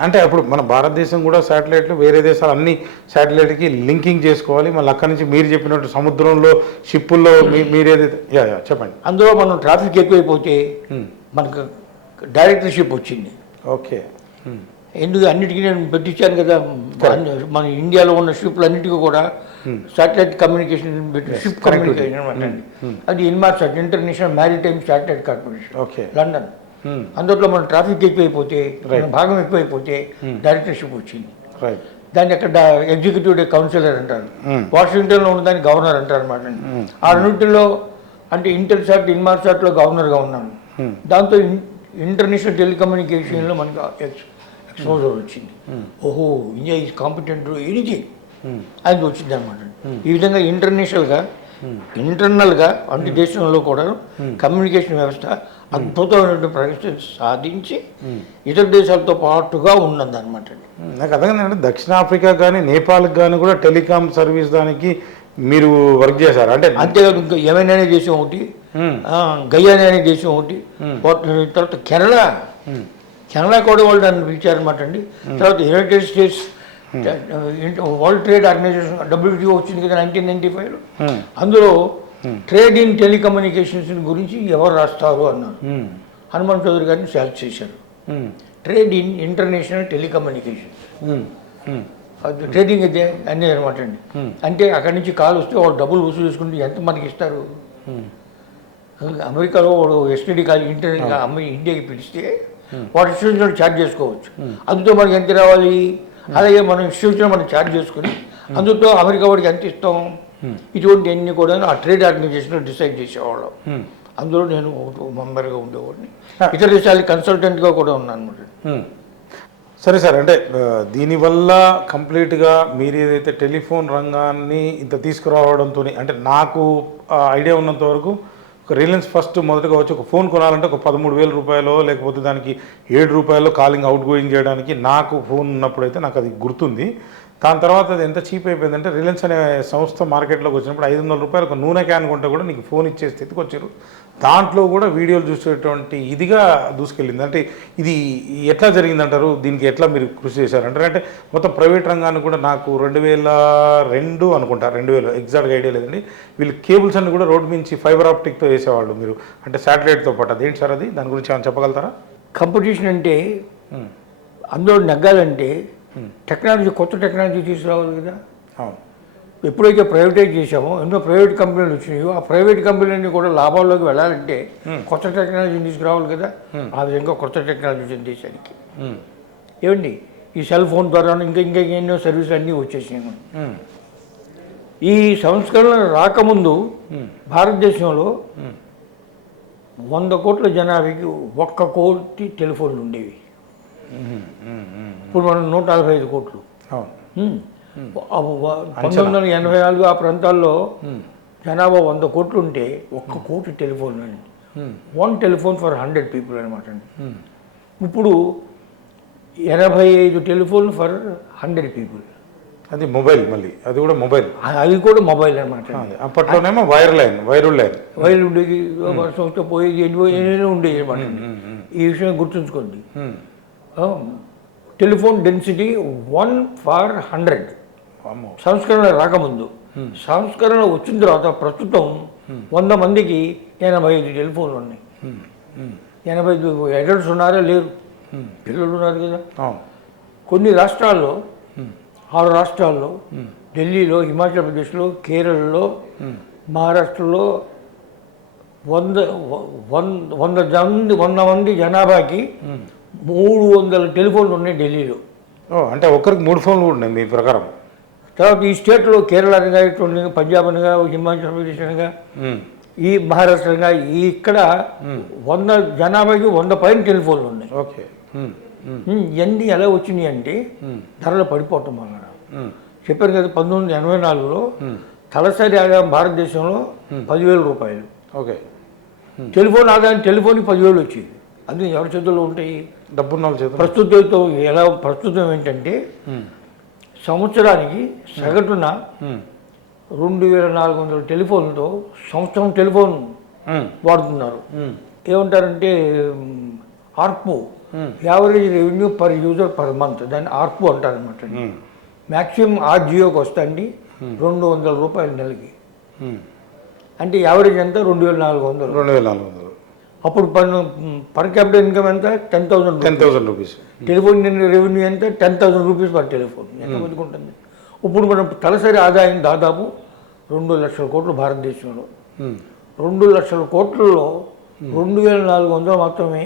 అంటే అప్పుడు మన భారతదేశం కూడా శాటిలైట్లు వేరే దేశాలు అన్ని శాటిలైట్కి లింకింగ్ చేసుకోవాలి. మళ్ళీ అక్కడి నుంచి మీరు చెప్పినట్టు సముద్రంలో షిప్పుల్లో మీరేదైతే చెప్పండి. అందులో మనం ట్రాఫిక్ ఎక్కువైపోతే మనకు డైరెక్టర్షిప్ వచ్చింది. ఓకే. ఎందుకు అన్నిటికీ నేను పెట్టించాను కదా. మన ఇండియాలో ఉన్న షిప్లు అన్నిటికీ కూడా శాటిలైట్ కమ్యూనికేషన్ షిప్ కమ్యూనికేషన్ అనమాట అండి. అది Inmarsat International Maritime Satellite Corporation London. అందులో మన ట్రాఫిక్ ఎక్కువైపోతే, భాగం ఎక్కువైపోతే డైరెక్టర్షిప్ వచ్చింది. దాన్ని అక్కడ ఎగ్జిక్యూటివ్ కౌన్సిలర్ అంటారు. వాషింగ్టన్లో ఉన్నదాన్ని గవర్నర్ అంటారు అనమాట అండి. ఆ రెండింటిలో అంటే ఇంటెల్సాట్ ఇన్మార్సాట్లో గవర్నర్గా ఉన్నాను. దాంతో ఇంటర్నేషనల్ టెలికమ్యూనికేషన్లో మనకు ఎక్స్పోజర్ వచ్చింది. ఓహో, ఇండియా ఈజ్ కాంపిటెంట్ ఎనీథింగ్ అది వచ్చింది అనమాట. ఈ విధంగా ఇంటర్నల్గా అన్ని దేశంలో కూడా కమ్యూనికేషన్ వ్యవస్థ అద్భుతమైనటువంటి ప్రగతి సాధించి ఇతర దేశాలతో పాటుగా ఉన్నది అనమాట. నాకు అర్థం దక్షిణాఫ్రికా కానీ నేపాల్కి కానీ కూడా టెలికాం సర్వీస్ దానికి మీరు వర్క్ చేశారు అంటే. అంతేకాదు ఇంకా యెమెన్ అనే దేశం ఒకటి, గయానా అనే దేశం ఒకటి, తర్వాత కెనడా కూడా వాళ్ళు నన్ను పిలిచారనమాట అండి. తర్వాత United States World Trade Organisation WTO వచ్చింది కదా 1995లో. అందులో ట్రేడ్ ఇన్ టెలికమ్యూనికేషన్స్ గురించి ఎవరు రాస్తారు అన్నారు. హనుమంత్ చౌదరి గారిని సెలెక్ట్ చేశారు. Trade in international telecommunication trading అయితే అనేది అనమాట అండి. అంటే అక్కడి నుంచి కాల్ వస్తే వాళ్ళు డబ్బులు వసూలు చేసుకుంటే ఎంత మనకి ఇస్తారు. అమెరికాలో వాడు ఎస్టీడీ కాల్ ఇంటర్నెట్ ఇండియాకి పిలిస్తే వాడు ఇన్స్టిట్యూషన్ ఛార్జ్ చేసుకోవచ్చు. అందుతో మనకి ఎంత రావాలి. అలాగే మనం ఇన్స్టిట్యూషన్ మనం ఛార్జ్ చేసుకుని అందుతో అమెరికా వాడికి ఎంత ఇస్తాం. ఇటువంటి అన్ని కూడా ఆ ట్రేడ్ ఆర్గనైజేషన్ డిసైడ్ చేసేవాళ్ళం. అందులో నేను మెంబర్గా ఉండేవాడిని. ఇతర దేశాలకి కన్సల్టెంట్గా కూడా ఉన్నాను అనమాట. సరే సార్, అంటే దీనివల్ల కంప్లీట్గా మీరు ఏదైతే టెలిఫోన్ రంగాన్ని ఇంత తీసుకురావడంతో అంటే నాకు ఐడియా ఉన్నంత వరకు ఒక రిలయన్స్ ఫస్ట్ మొదటగా వచ్చి ఒక ఫోన్ కొనాలంటే ఒక 13,000 రూపాయలు లేకపోతే దానికి 7 రూపాయలు కాలింగ్ అవుట్ గోయింగ్ చేయడానికి నాకు ఫోన్ ఉన్నప్పుడైతే నాకు అది గుర్తుంది. దాని తర్వాత అది ఎంత చీప్ అయిపోయిందంటే రిలయన్స్ అనే సంస్థ మార్కెట్లోకి వచ్చినప్పుడు 500 రూపాయలు ఒక నూనె క్యాన్ కొంటే కూడా నీకు ఫోన్ ఇచ్చే స్థితికి వచ్చారు. దాంట్లో కూడా వీడియోలు చూసేటువంటి ఇదిగా దూసుకెళ్ళింది. అంటే ఇది ఎట్లా జరిగిందంటారు? దీనికి ఎట్లా మీరు కృషి చేశారంటారు? అంటే మొత్తం ప్రైవేట్ రంగాన్ని కూడా నాకు 2002 అనుకుంటా, 2000 ఎగ్జాక్ట్గా ఐడియా లేదండి, వీళ్ళు కేబుల్స్ అన్ని కూడా రోడ్డు నుంచి ఫైబర్ ఆప్టిక్తో వేసేవాళ్ళు మీరు, అంటే శాటిలైట్తో పాటు. అదేంటి సార్ అది? దాని గురించి ఏమైనా చెప్పగలుగుతారా? కాంపిటీషన్ అంటే అందులో నెగ్గాలంటే టెక్నాలజీ, కొత్త టెక్నాలజీ తీసుకురావాలి కదా. అవును. ఎప్పుడైతే ప్రైవేటైజ్ చేసామో ఎన్నో ప్రైవేట్ కంపెనీలు వచ్చినాయో ఆ ప్రైవేట్ కంపెనీలన్నీ కూడా లాభాల్లోకి వెళ్ళాలంటే కొత్త టెక్నాలజీని తీసుకురావాలి కదా. ఆ విధంగా కొత్త టెక్నాలజీ వచ్చింది దేశానికి. ఏమండి ఈ సెల్ ఫోన్ ద్వారా ఇంకా ఎన్నో సర్వీసులు అన్నీ వచ్చేసినాయి. ఈ సంస్కరణ రాకముందు భారతదేశంలో 100 కోట్ల జనాభాకి 1 కోటి టెలిఫోన్లు ఉండేవి. ఇప్పుడు మనం 145 కోట్లు. 1984 ఆ ప్రాంతాల్లో జనాభా 100 కోట్లు ఉంటే 1 కోటి టెలిఫోన్లు అండి. 1 టెలిఫోన్ ఫర్ 100 పీపుల్ అనమాట అండి. ఇప్పుడు 85 టెలిఫోన్లు ఫర్ 100 పీపుల్. అది మొబైల్, మళ్ళీ అది కూడా మొబైల్, అది కూడా మొబైల్ అనమాట. అప్పట్లోనేమో వైర్ ఉండేది, వర్షంతో పోయేది, ఎన్నో ఉండేది అనమాట. ఈ విషయం గుర్తుంచుకోండి. టెలిఫోన్ డెన్సిటీ 1 ఫర్ 100 సంస్కరణ రాకముందు. సంస్కరణ వచ్చిన తర్వాత ప్రస్తుతం 100 మందికి 85 టెలిఫోన్లు ఉన్నాయి. 85 అడల్ట్స్ ఉన్నారా? లేరు, పిల్లలు ఉన్నారు కదా. కొన్ని రాష్ట్రాల్లో, 6 రాష్ట్రాల్లో, ఢిల్లీలో, హిమాచల్ ప్రదేశ్లో, కేరళలో, మహారాష్ట్రలో 100 మంది జనాభాకి 300 టెలిఫోన్లు ఉన్నాయి ఢిల్లీలో. అంటే ఒక్కరికి 3 ఫోన్లు కూడా ఉన్నాయి మీ ప్రకారం. తర్వాత ఈ స్టేట్లో కేరళ అనగా, పంజాబ్ అనగా, హిమాచల్ ప్రదేశ్ అనగా, ఈ మహారాష్ట్ర అనగా, ఇక్కడ 100 జనాభాకి 100 పైన టెలిఫోన్లు ఉన్నాయి. ఓకే. ఇవన్నీ ఎలా వచ్చినాయి అంటే ధరలు పడిపోవటం వలన. చెప్పారు కదా, 1984లో తలసరి ఆదాయం భారతదేశంలో 10,000 రూపాయలు. ఓకే. టెలిఫోన్ ఆదాయం, టెలిఫోన్కి 10,000 వచ్చేది. అది ఎవరి చేతుల్లో ఉంటాయి? డబ్బున్న చేతులు. ప్రస్తుతం ఏంటంటే సంవత్సరానికి సగటున 2,400 టెలిఫోన్లతో సంవత్సరం టెలిఫోన్ వాడుతున్నారు. ఏమంటారంటే ARPU, average revenue per user per month, దాన్ని ఆర్పు అంటారనమాట. మ్యాక్సిమం జియోకి వస్తాండి 200 రూపాయలు నెలకి. అంటే యావరేజ్ ఎంత? 2,400. అప్పుడు పర్ క్యాపిటల్ ఇన్కమ్ ఎంత? 10,000 రూపీస్. టెలిఫోన్ రెవెన్యూ ఎంత? 10,000 రూపీస్ పర్ టెలిఫోన్. ఎంతమందికి ఉంటుంది? ఇప్పుడు మనం తలసరి ఆదాయం దాదాపు 2 లక్షల కోట్లు భారతదేశంలో. 2 లక్షల కోట్లలో 2,400 మాత్రమే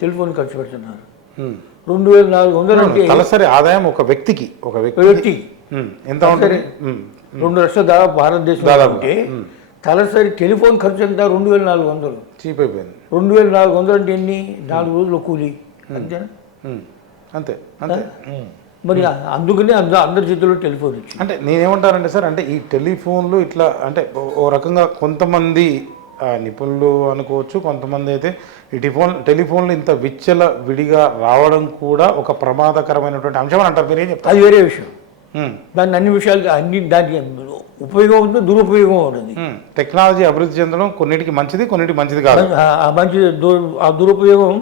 టెలిఫోన్ ఖర్చు పెడుతున్నారు. 2,400 అంటే తలసరి ఆదాయం ఒక వ్యక్తికి ఎంత ఉంటుంది? 2 లక్షలు దాదాపు భారతదేశంలో ఉంటే తలసరి టెలిఫోన్ ఖర్చు ఎంత? 2,400. చీప్ అయిపోయింది. 2,400 అంటే ఎన్ని? 4 రోజుల కూలీ. అంతేనా? అంతే. మరి అందుకనే అందరి చేతుల్లో టెలిఫోన్ ఇచ్చి. అంటే నేనేమంటానంటే సార్, అంటే ఈ టెలిఫోన్లు ఇట్లా అంటే ఓ రకంగా కొంతమంది నిపుణులు అనుకోవచ్చు, కొంతమంది అయితే ఈ టెలిఫోన్లు ఇంత విడిగా రావడం కూడా ఒక ప్రమాదకరమైనటువంటి అంశం అని అంటారు. మీరేం చెప్తారు? అది వేరే విషయం. దాన్ని అన్ని విషయాలు దానికి ఉపయోగం ఉంటుంది, దురుపయోగం ఉంటుంది. టెక్నాలజీ అభివృద్ధి చెందడం కొన్నిటికి మంచిది, కొన్నిటికి మంచిది కాదు. ఆ దురుపయోగం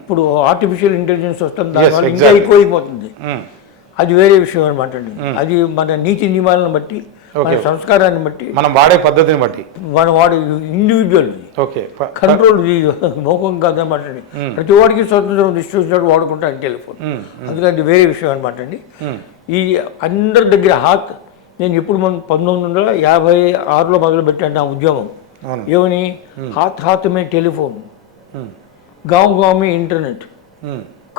ఇప్పుడు ఆర్టిఫిషియల్ ఇంటెలిజెన్స్ వస్తుంది, దానివల్ల ఇంకా ఎక్కువైపోతుంది. అది వేరే విషయం అనమాట. అది మన నీతి నియమాలను బట్టి, మన సంస్కారాన్ని బట్టి, మనం వాడే పద్ధతిని బట్టి, మనం వాడే ఇండివిజువల్ కంట్రోల్ మోకం కాదనమాట. ప్రతి వాడికి స్వతంత్రం ఇష్టం వాడుకుంటాను టెలిఫోన్. అందుకని అది వేరే విషయం అనమాట అండి. ఈ అందరి దగ్గర నేను ఎప్పుడు మనం 1956లో మొదలుపెట్టాను నా ఉద్యోగం. ఏమని? హాత్ మే టెలిఫోన్, గాँव गाँव में internet,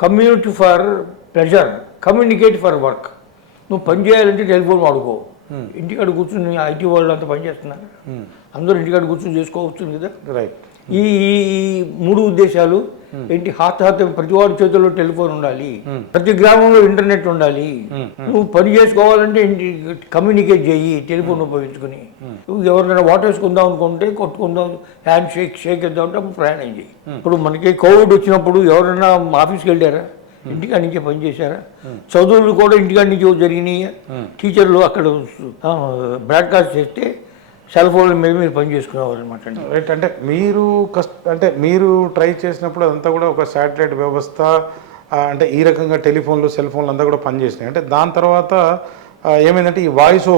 community for pleasure, communicate for work. నువ్వు పని చేయాలంటే టెలిఫోన్ వాడుకో. ఇంటికాడ కూర్చుని ఐటీ వాళ్ళు అంతా పని చేస్తున్నారు, అందరూ ఇంటికాడ కూర్చొని చేసుకోవచ్చు కదా. రైట్. ఈ 3 ఉద్దేశాలు ఏంటి హాత్ ప్రతి వాడి చేతుల్లో టెలిఫోన్ ఉండాలి, ప్రతి గ్రామంలో ఇంటర్నెట్ ఉండాలి, నువ్వు పని చేసుకోవాలంటే కమ్యూనికేట్ చేయి టెలిఫోన్ ఉపయోగించుకుని, నువ్వు ఎవరికైనా వాటేసుకుందాం అనుకుంటే కొట్టుకుందాం, హ్యాండ్ షేక్ ఇద్దాం అంటే అప్పుడు ప్రయాణం చేయి. ఇప్పుడు మనకి కోవిడ్ వచ్చినప్పుడు ఎవరైనా ఆఫీస్కి వెళ్ళారా? ఇంటికాడి నుంచే పని చేశారా? చదువులు కూడా ఇంటికాడి నుంచి జరిగినాయి. టీచర్లు అక్కడ బ్రాడ్కాస్ట్ చేస్తే సెల్ ఫోన్ల మీద మీరు పని చేసుకునేవారు అనమాట అండి. రైట్. అంటే మీరు ట్రై చేసినప్పుడు అదంతా కూడా ఒక శాటిలైట్ వ్యవస్థ, అంటే ఈ రకంగా టెలిఫోన్లు సెల్ ఫోన్లు అంతా కూడా పనిచేసినాయి. అంటే దాని తర్వాత ఏమైందంటే ఈ వాయిస్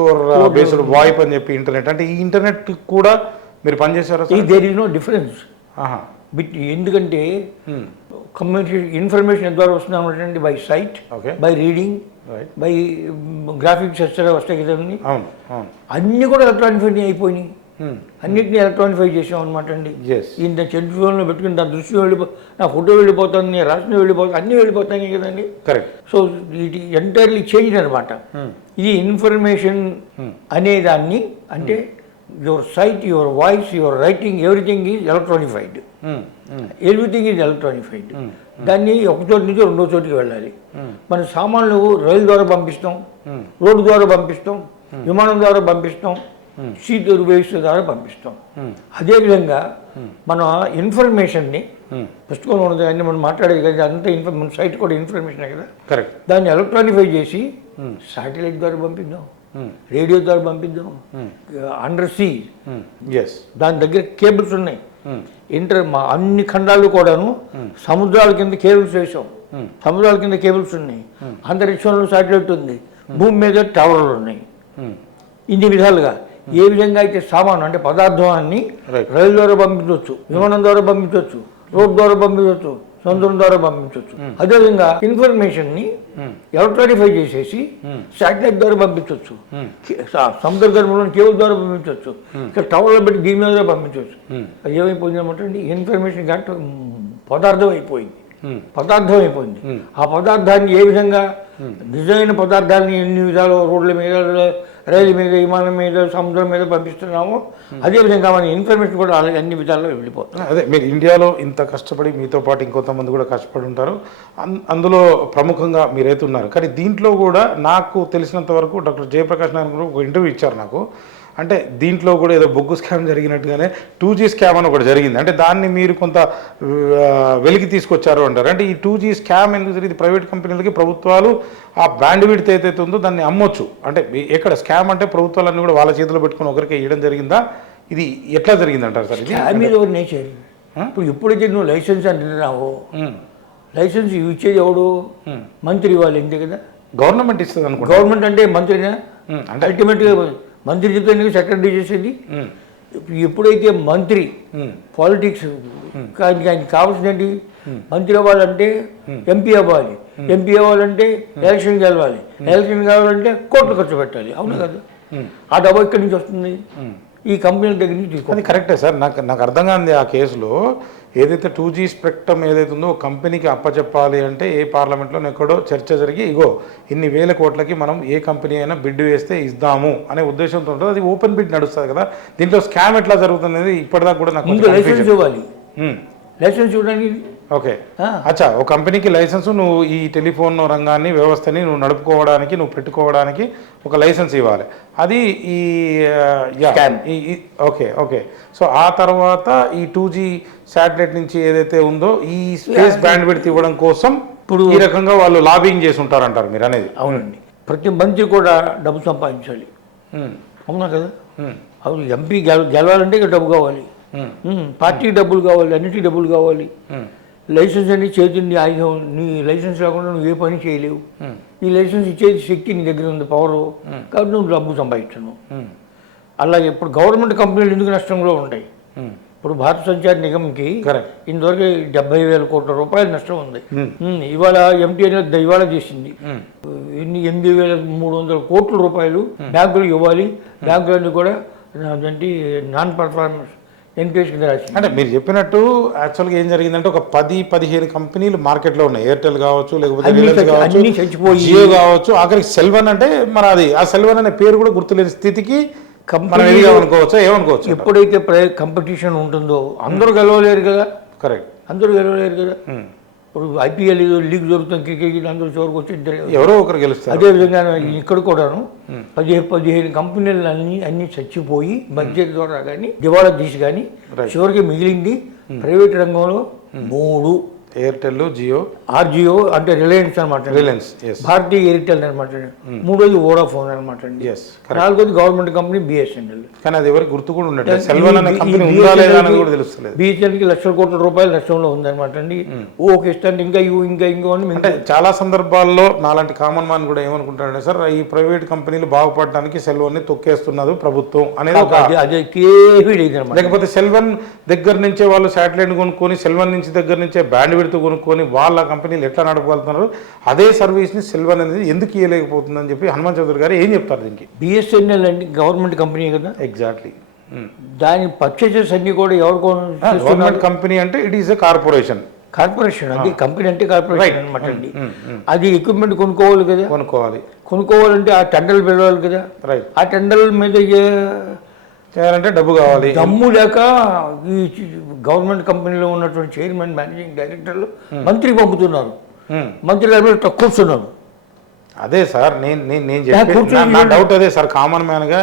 ఓవర్ బేస్డ్ వాయిప్ అని చెప్పి ఇంటర్నెట్, అంటే ఈ ఇంటర్నెట్ కూడా మీరు పనిచేశారా? దేర్ ఈజ్ నో డిఫరెన్స్ ఎందుకంటే కమ్యూనికేషన్ ఇన్ఫర్మేషన్ ద్వారా వస్తున్నామంటే by sight, by reading, by graphics వస్తాయి కదండి. అన్నీ కూడా ఎలక్ట్రానిఫై అయిపోయినాయి. అన్నిటినీ ఎలక్ట్రానిఫై చేసాం అనమాట అండి. ఇంత టెలిఫోన్లో పెట్టుకుని దాని దృష్టి నా ఫోటో వెళ్ళిపోతుంది, నేను రాసిన వెళ్ళిపోతుంది, అన్నీ వెళ్ళిపోతాయి కదండి. కరెక్ట్. సో ఇది ఎంటైర్లీ చేంజ్ అనమాట. ఇది ఇన్ఫర్మేషన్ అనేదాన్ని అంటే your sight, your voice, your writing, everything is electronified. Everything is electronified. దాన్ని ఒక చోటు నుంచి రెండో చోటుకి వెళ్ళాలి. మన సామాన్లు రైలు ద్వారా పంపిస్తాం, రోడ్డు ద్వారా పంపిస్తాం, విమానం ద్వారా పంపిస్తాం, సీ వేవ్స్ ద్వారా పంపిస్తాం. అదేవిధంగా మన ఇన్ఫర్మేషన్ని పుస్తకంలో ఉన్నది అన్ని మనం మాట్లాడేది కదా, అంతా మన సైట్ కూడా ఇన్ఫర్మేషన్ కదా. కరెక్ట్. దాన్ని ఎలక్ట్రానిఫై చేసి శాటిలైట్ ద్వారా పంపిద్దాం, రేడియో ద్వారా పంపిద్దాం, అండర్ సీ దాని దగ్గర కేబుల్స్ ఉన్నాయి. మా అన్ని ఖండాలు కూడాను సముద్రాల కింద కేబుల్స్ వేసాం. సముద్రాల కింద కేబుల్స్ ఉన్నాయి, అంతరిక్షంలో శాటిలైట్ ఉంది, భూమి మీద టవర్లు ఉన్నాయి. ఇన్ని విధాలుగా ఏ విధంగా అయితే సామాను అంటే పదార్థాన్ని రైలు ద్వారా పంపించవచ్చు, విమానం ద్వారా పంపించవచ్చు, రోడ్ ద్వారా పంపించవచ్చు, సముద్రం ద్వారా పంపించవచ్చు. అదేవిధంగా ఇన్ఫర్మేషన్ ని ఎలక్ట్రానిఫై చేసేసి శాటిలైట్ ద్వారా పంపించవచ్చు, సముద్ర గర్భంలో కేబుల్ ద్వారా పంపించవచ్చు, ఇక్కడ టవర్లో పెట్టి దీని మీద పంపించవచ్చు. అది ఏమైపోయింది అనమాట, ఇన్ఫర్మేషన్ గంట పదార్థం అయిపోయింది. ఆ పదార్థాన్ని ఏ విధంగా నిజమైన పదార్థాన్ని ఎన్ని విధాలు రోడ్ల మీద, రైలు మీద, విమానం మీద, సముద్రం మీద పంపిస్తున్నామో అదేవిధంగా మన ఇన్ఫర్మేషన్ కూడా అలాగే అన్ని విధాల్లో వెళ్ళిపోతుంది. అదే మీరు ఇండియాలో ఇంత కష్టపడి మీతో పాటు ఇంకొంతమంది కూడా కష్టపడి ఉంటారు, అందులో ప్రముఖంగా మీరైతే ఉన్నారు. కానీ దీంట్లో కూడా నాకు తెలిసినంత వరకు డాక్టర్ జయప్రకాష్ నారాయణ గారు ఒక ఇంటర్వ్యూ ఇచ్చారు నాకు. అంటే దీంట్లో కూడా ఏదో బొగ్గు స్కామ్ జరిగినట్టుగానే 2G స్కామ్ అని ఒకటి జరిగింది. అంటే దాన్ని మీరు కొంత వెలికి తీసుకొచ్చారు అంటారు. అంటే ఈ 2G స్కామ్ ఎందుకు జరిగింది? ప్రైవేట్ కంపెనీలకి ప్రభుత్వాలు ఆ బ్యాండ్ విడ్త్ ఏదైతే ఉందో దాన్ని అమ్మొచ్చు. అంటే ఎక్కడ స్కామ్ అంటే ప్రభుత్వాలన్నీ కూడా వాళ్ళ చేతిలో పెట్టుకుని ఒకరికి ఇవ్వడం జరిగిందా? ఇది ఎట్లా జరిగింది అంటారు సార్? ఇది నేచర్. ఇప్పుడు ఎప్పుడైతే నువ్వు లైసెన్స్ అంటున్నావో, లైసెన్స్ ఇచ్చేది ఎవడు? మంత్రి ఇవ్వాలి అంతే కదా. గవర్నమెంట్ ఇస్తుంది అనుకో. గవర్నమెంట్ అంటే మంత్రినా? అంటే అల్టిమేట్గా మంత్రి చెప్తే సెక్రటరీ చేసేది. ఎప్పుడైతే మంత్రి పాలిటిక్స్ కానీ ఆయనకి కావాల్సినవి మంత్రి అవ్వాలంటే ఎంపీ అవ్వాలి, ఎంపీ అవ్వాలంటే ఎలక్షన్ గెలవాలి, ఎలక్షన్ కావాలంటే కోట్లు ఖర్చు పెట్టాలి. అవును కదా. ఆ డబ్బు ఎక్కడి నుంచి వస్తుంది? ఈ కంపెనీల దగ్గర నుంచి తీసుకోవాలి. కరెక్టే సార్. నాకు అర్థం కాదు ఆ కేసులో ఏదైతే 2G స్పెక్ట్రమ్ ఏదైతే ఉందో కంపెనీకి అప్పచెప్పాలి అంటే ఏ పార్లమెంట్లో ఎక్కడో చర్చ జరిగి ఇగో ఇన్ని వేల కోట్లకి మనం ఏ కంపెనీ అయినా బిడ్ వేస్తే ఇద్దాము అనే ఉద్దేశంతో ఉంటుంది. అది ఓపెన్ బిడ్ నడుస్తుంది కదా. దీంట్లో స్కామ్ ఎట్లా జరుగుతుంది ఇప్పటిదాకా కూడా నాకు లైసెన్స్ ఇవ్వాలి. లైసెన్స్ చూడండి. ఓకే, అచ్చా. ఒక కంపెనీకి లైసెన్స్ నువ్వు ఈ టెలిఫోన్ రంగాన్ని వ్యవస్థని నువ్వు నడుపుకోవడానికి నువ్వు పెట్టుకోవడానికి ఒక లైసెన్స్ ఇవ్వాలి. అది ఓకే. సో ఆ తర్వాత ఈ 2G శాటిలైట్ నుంచి ఏదైతే ఉందో ఈ స్పేస్ బ్యాండ్ విడ్త్ ఇవ్వడం కోసం ఇప్పుడు ఈ రకంగా వాళ్ళు లాబింగ్ చేసి ఉంటారంటారు మీరు అనేది? అవునండి. ప్రతి మంత్రి కూడా డబ్బు సంపాదించాలి. అవునా కదా. అవును, ఎంపీ గెలవాలంటే ఇక డబ్బు కావాలి, పార్టీకి డబ్బులు కావాలి, అన్నిటికీ డబ్బులు కావాలి. లైసెన్స్ అని చేతిని ఆయుధం. నీ లైసెన్స్ లేకుండా నువ్వు ఏ పని చేయలేవు. ఈ లైసెన్స్ ఇచ్చేది శక్తి నీ దగ్గర ఉంది, పవరు, కాబట్టి నువ్వు డబ్బు సంపాదించను. అలాగే ఇప్పుడు గవర్నమెంట్ కంపెనీలు ఎందుకు నష్టంలో ఉంటాయి? ఇప్పుడు భారత సంచార నిగమ్కి ఇంతవరకు 70,000 కోట్ల రూపాయలు నష్టం ఉంది. ఇవాళ MTNL ఇవాళ చేసింది 8,300 కోట్ల రూపాయలు బ్యాంకులకు ఇవ్వాలి. బ్యాంకులన్నీ కూడా నాన్ పర్ఫార్మెన్స్ ఎన్పిఎస్ కింద రాసింది. అంటే మీరు చెప్పినట్టు యాక్చువల్గా ఏం జరిగిందంటే ఒక 10-15 కంపెనీలు మార్కెట్లో ఉన్నాయి. ఎయిర్టెల్ కావచ్చు, లేకపోతే రిలయన్స్ కావచ్చు, జియో కావచ్చు, ఆఖరికి సెల్వన్ అంటే మన అది ఆ సెల్వన్ అనే పేరు కూడా గుర్తులేని స్థితికి అనుకోవచ్చు. ఏమనుకోవచ్చు? ఎప్పుడైతే కాంపిటీషన్ ఉంటుందో అందరూ గెలవలేరు కదా. కరెక్ట్. అందరూ గెలవలేరు కదా. ఇప్పుడు ఐపీఎల్ లీగ్ జరుగుతుంది, క్రికెట్ అందరూ చివరికి వచ్చి ఎవరో ఒకరు గెలుస్తారు. అదేవిధంగా ఇక్కడ కూడాను 15 కంపెనీలు అన్నీ చచ్చిపోయి బడ్జెట్ ద్వారా కానీ దివాళా తీసి కానీ చివరికి మిగిలింది ప్రైవేట్ రంగంలో 3. ఎయిర్టెల్, జియో, ఆర్జియో అంటే రిలయన్స్ అనమాట, రిలయన్స్, భారతీయ ఎయిర్టెల్ అనమాట, 3వది వోడాఫోన్ అనమాట అండి, 4వది గవర్నమెంట్ కంపెనీ బిఎస్ఎన్ఎల్. కానీ అది ఎవరికి గుర్తు కూడా ఉన్నట్టు సెల్వన్ అనే కంపెనీ ఉందా లేదా అనేది కూడా తెలుస్తలేదు. బిఎస్ఎన్ఎల్కి లక్షల కోట్ల రూపాయలు నష్టంలో ఉందన్నమాట అండి. ఓకే ఇస్తాను ఇంకా ఇంకో అని. అంటే చాలా సందర్భాల్లో నాలాంటి కామన్ మ్యాన్ కూడా ఏమనుకుంటారంటే సార్, ఈ ప్రైవేట్ కంపెనీలు బాగుపడడానికి సెల్వన్ ని తొక్కేస్తున్నది ప్రభుత్వం అనేది అదే లేకపోతే సెల్వన్ దగ్గర నుంచే వాళ్ళు శాటిలైట్ కొనుక్కొని సెల్వన్ నుంచి దగ్గర నుంచే బ్యాండ్ విడుతూ కొనుక్కొని వాళ్ళ కంపెనీలు ఎట్లా నడపగలుగుతున్నారు, అదే సర్వీస్ని సెల్వన్ అనేది ఎందుకు ఇవ్వలేకపోతుందని చెప్పి హనుమాన్ చౌదరి గారు ఏం చెప్తారు దీనికి? బిఎస్ఎన్ఎల్ అంటే గవర్నమెంట్ కంపెనీ కదా. ఎగ్జాక్ట్లీ. దాని పర్చేసెస్ అన్ని కూడా ఎవరికో గవర్నమెంట్ కంపెనీ అంటే ఇట్ ఈస్ ఎ కార్పొరేషన్. అది కంపెనీ అంటే కార్పొరేషన్ అనమాట అండి. అది ఎక్విప్మెంట్ కొనుక్కోవాలి కదా, కొనుక్కోవాలంటే ఆ టెండర్లు పిలవాలి కదా. ఆ టెండర్ల మీద చేయాలంటే డబ్బు కావాలి. దమ్ము లేక ఈ గవర్నమెంట్ కంపెనీలో ఉన్నటువంటి చైర్మన్, మేనేజింగ్ డైరెక్టర్లు మంత్రి పంపుతున్నారు, మంత్రి గారి మీద కూర్చున్నారు. అదే సార్ నేను నా డౌట్ అదే సార్, కామన్ మ్యాన్గా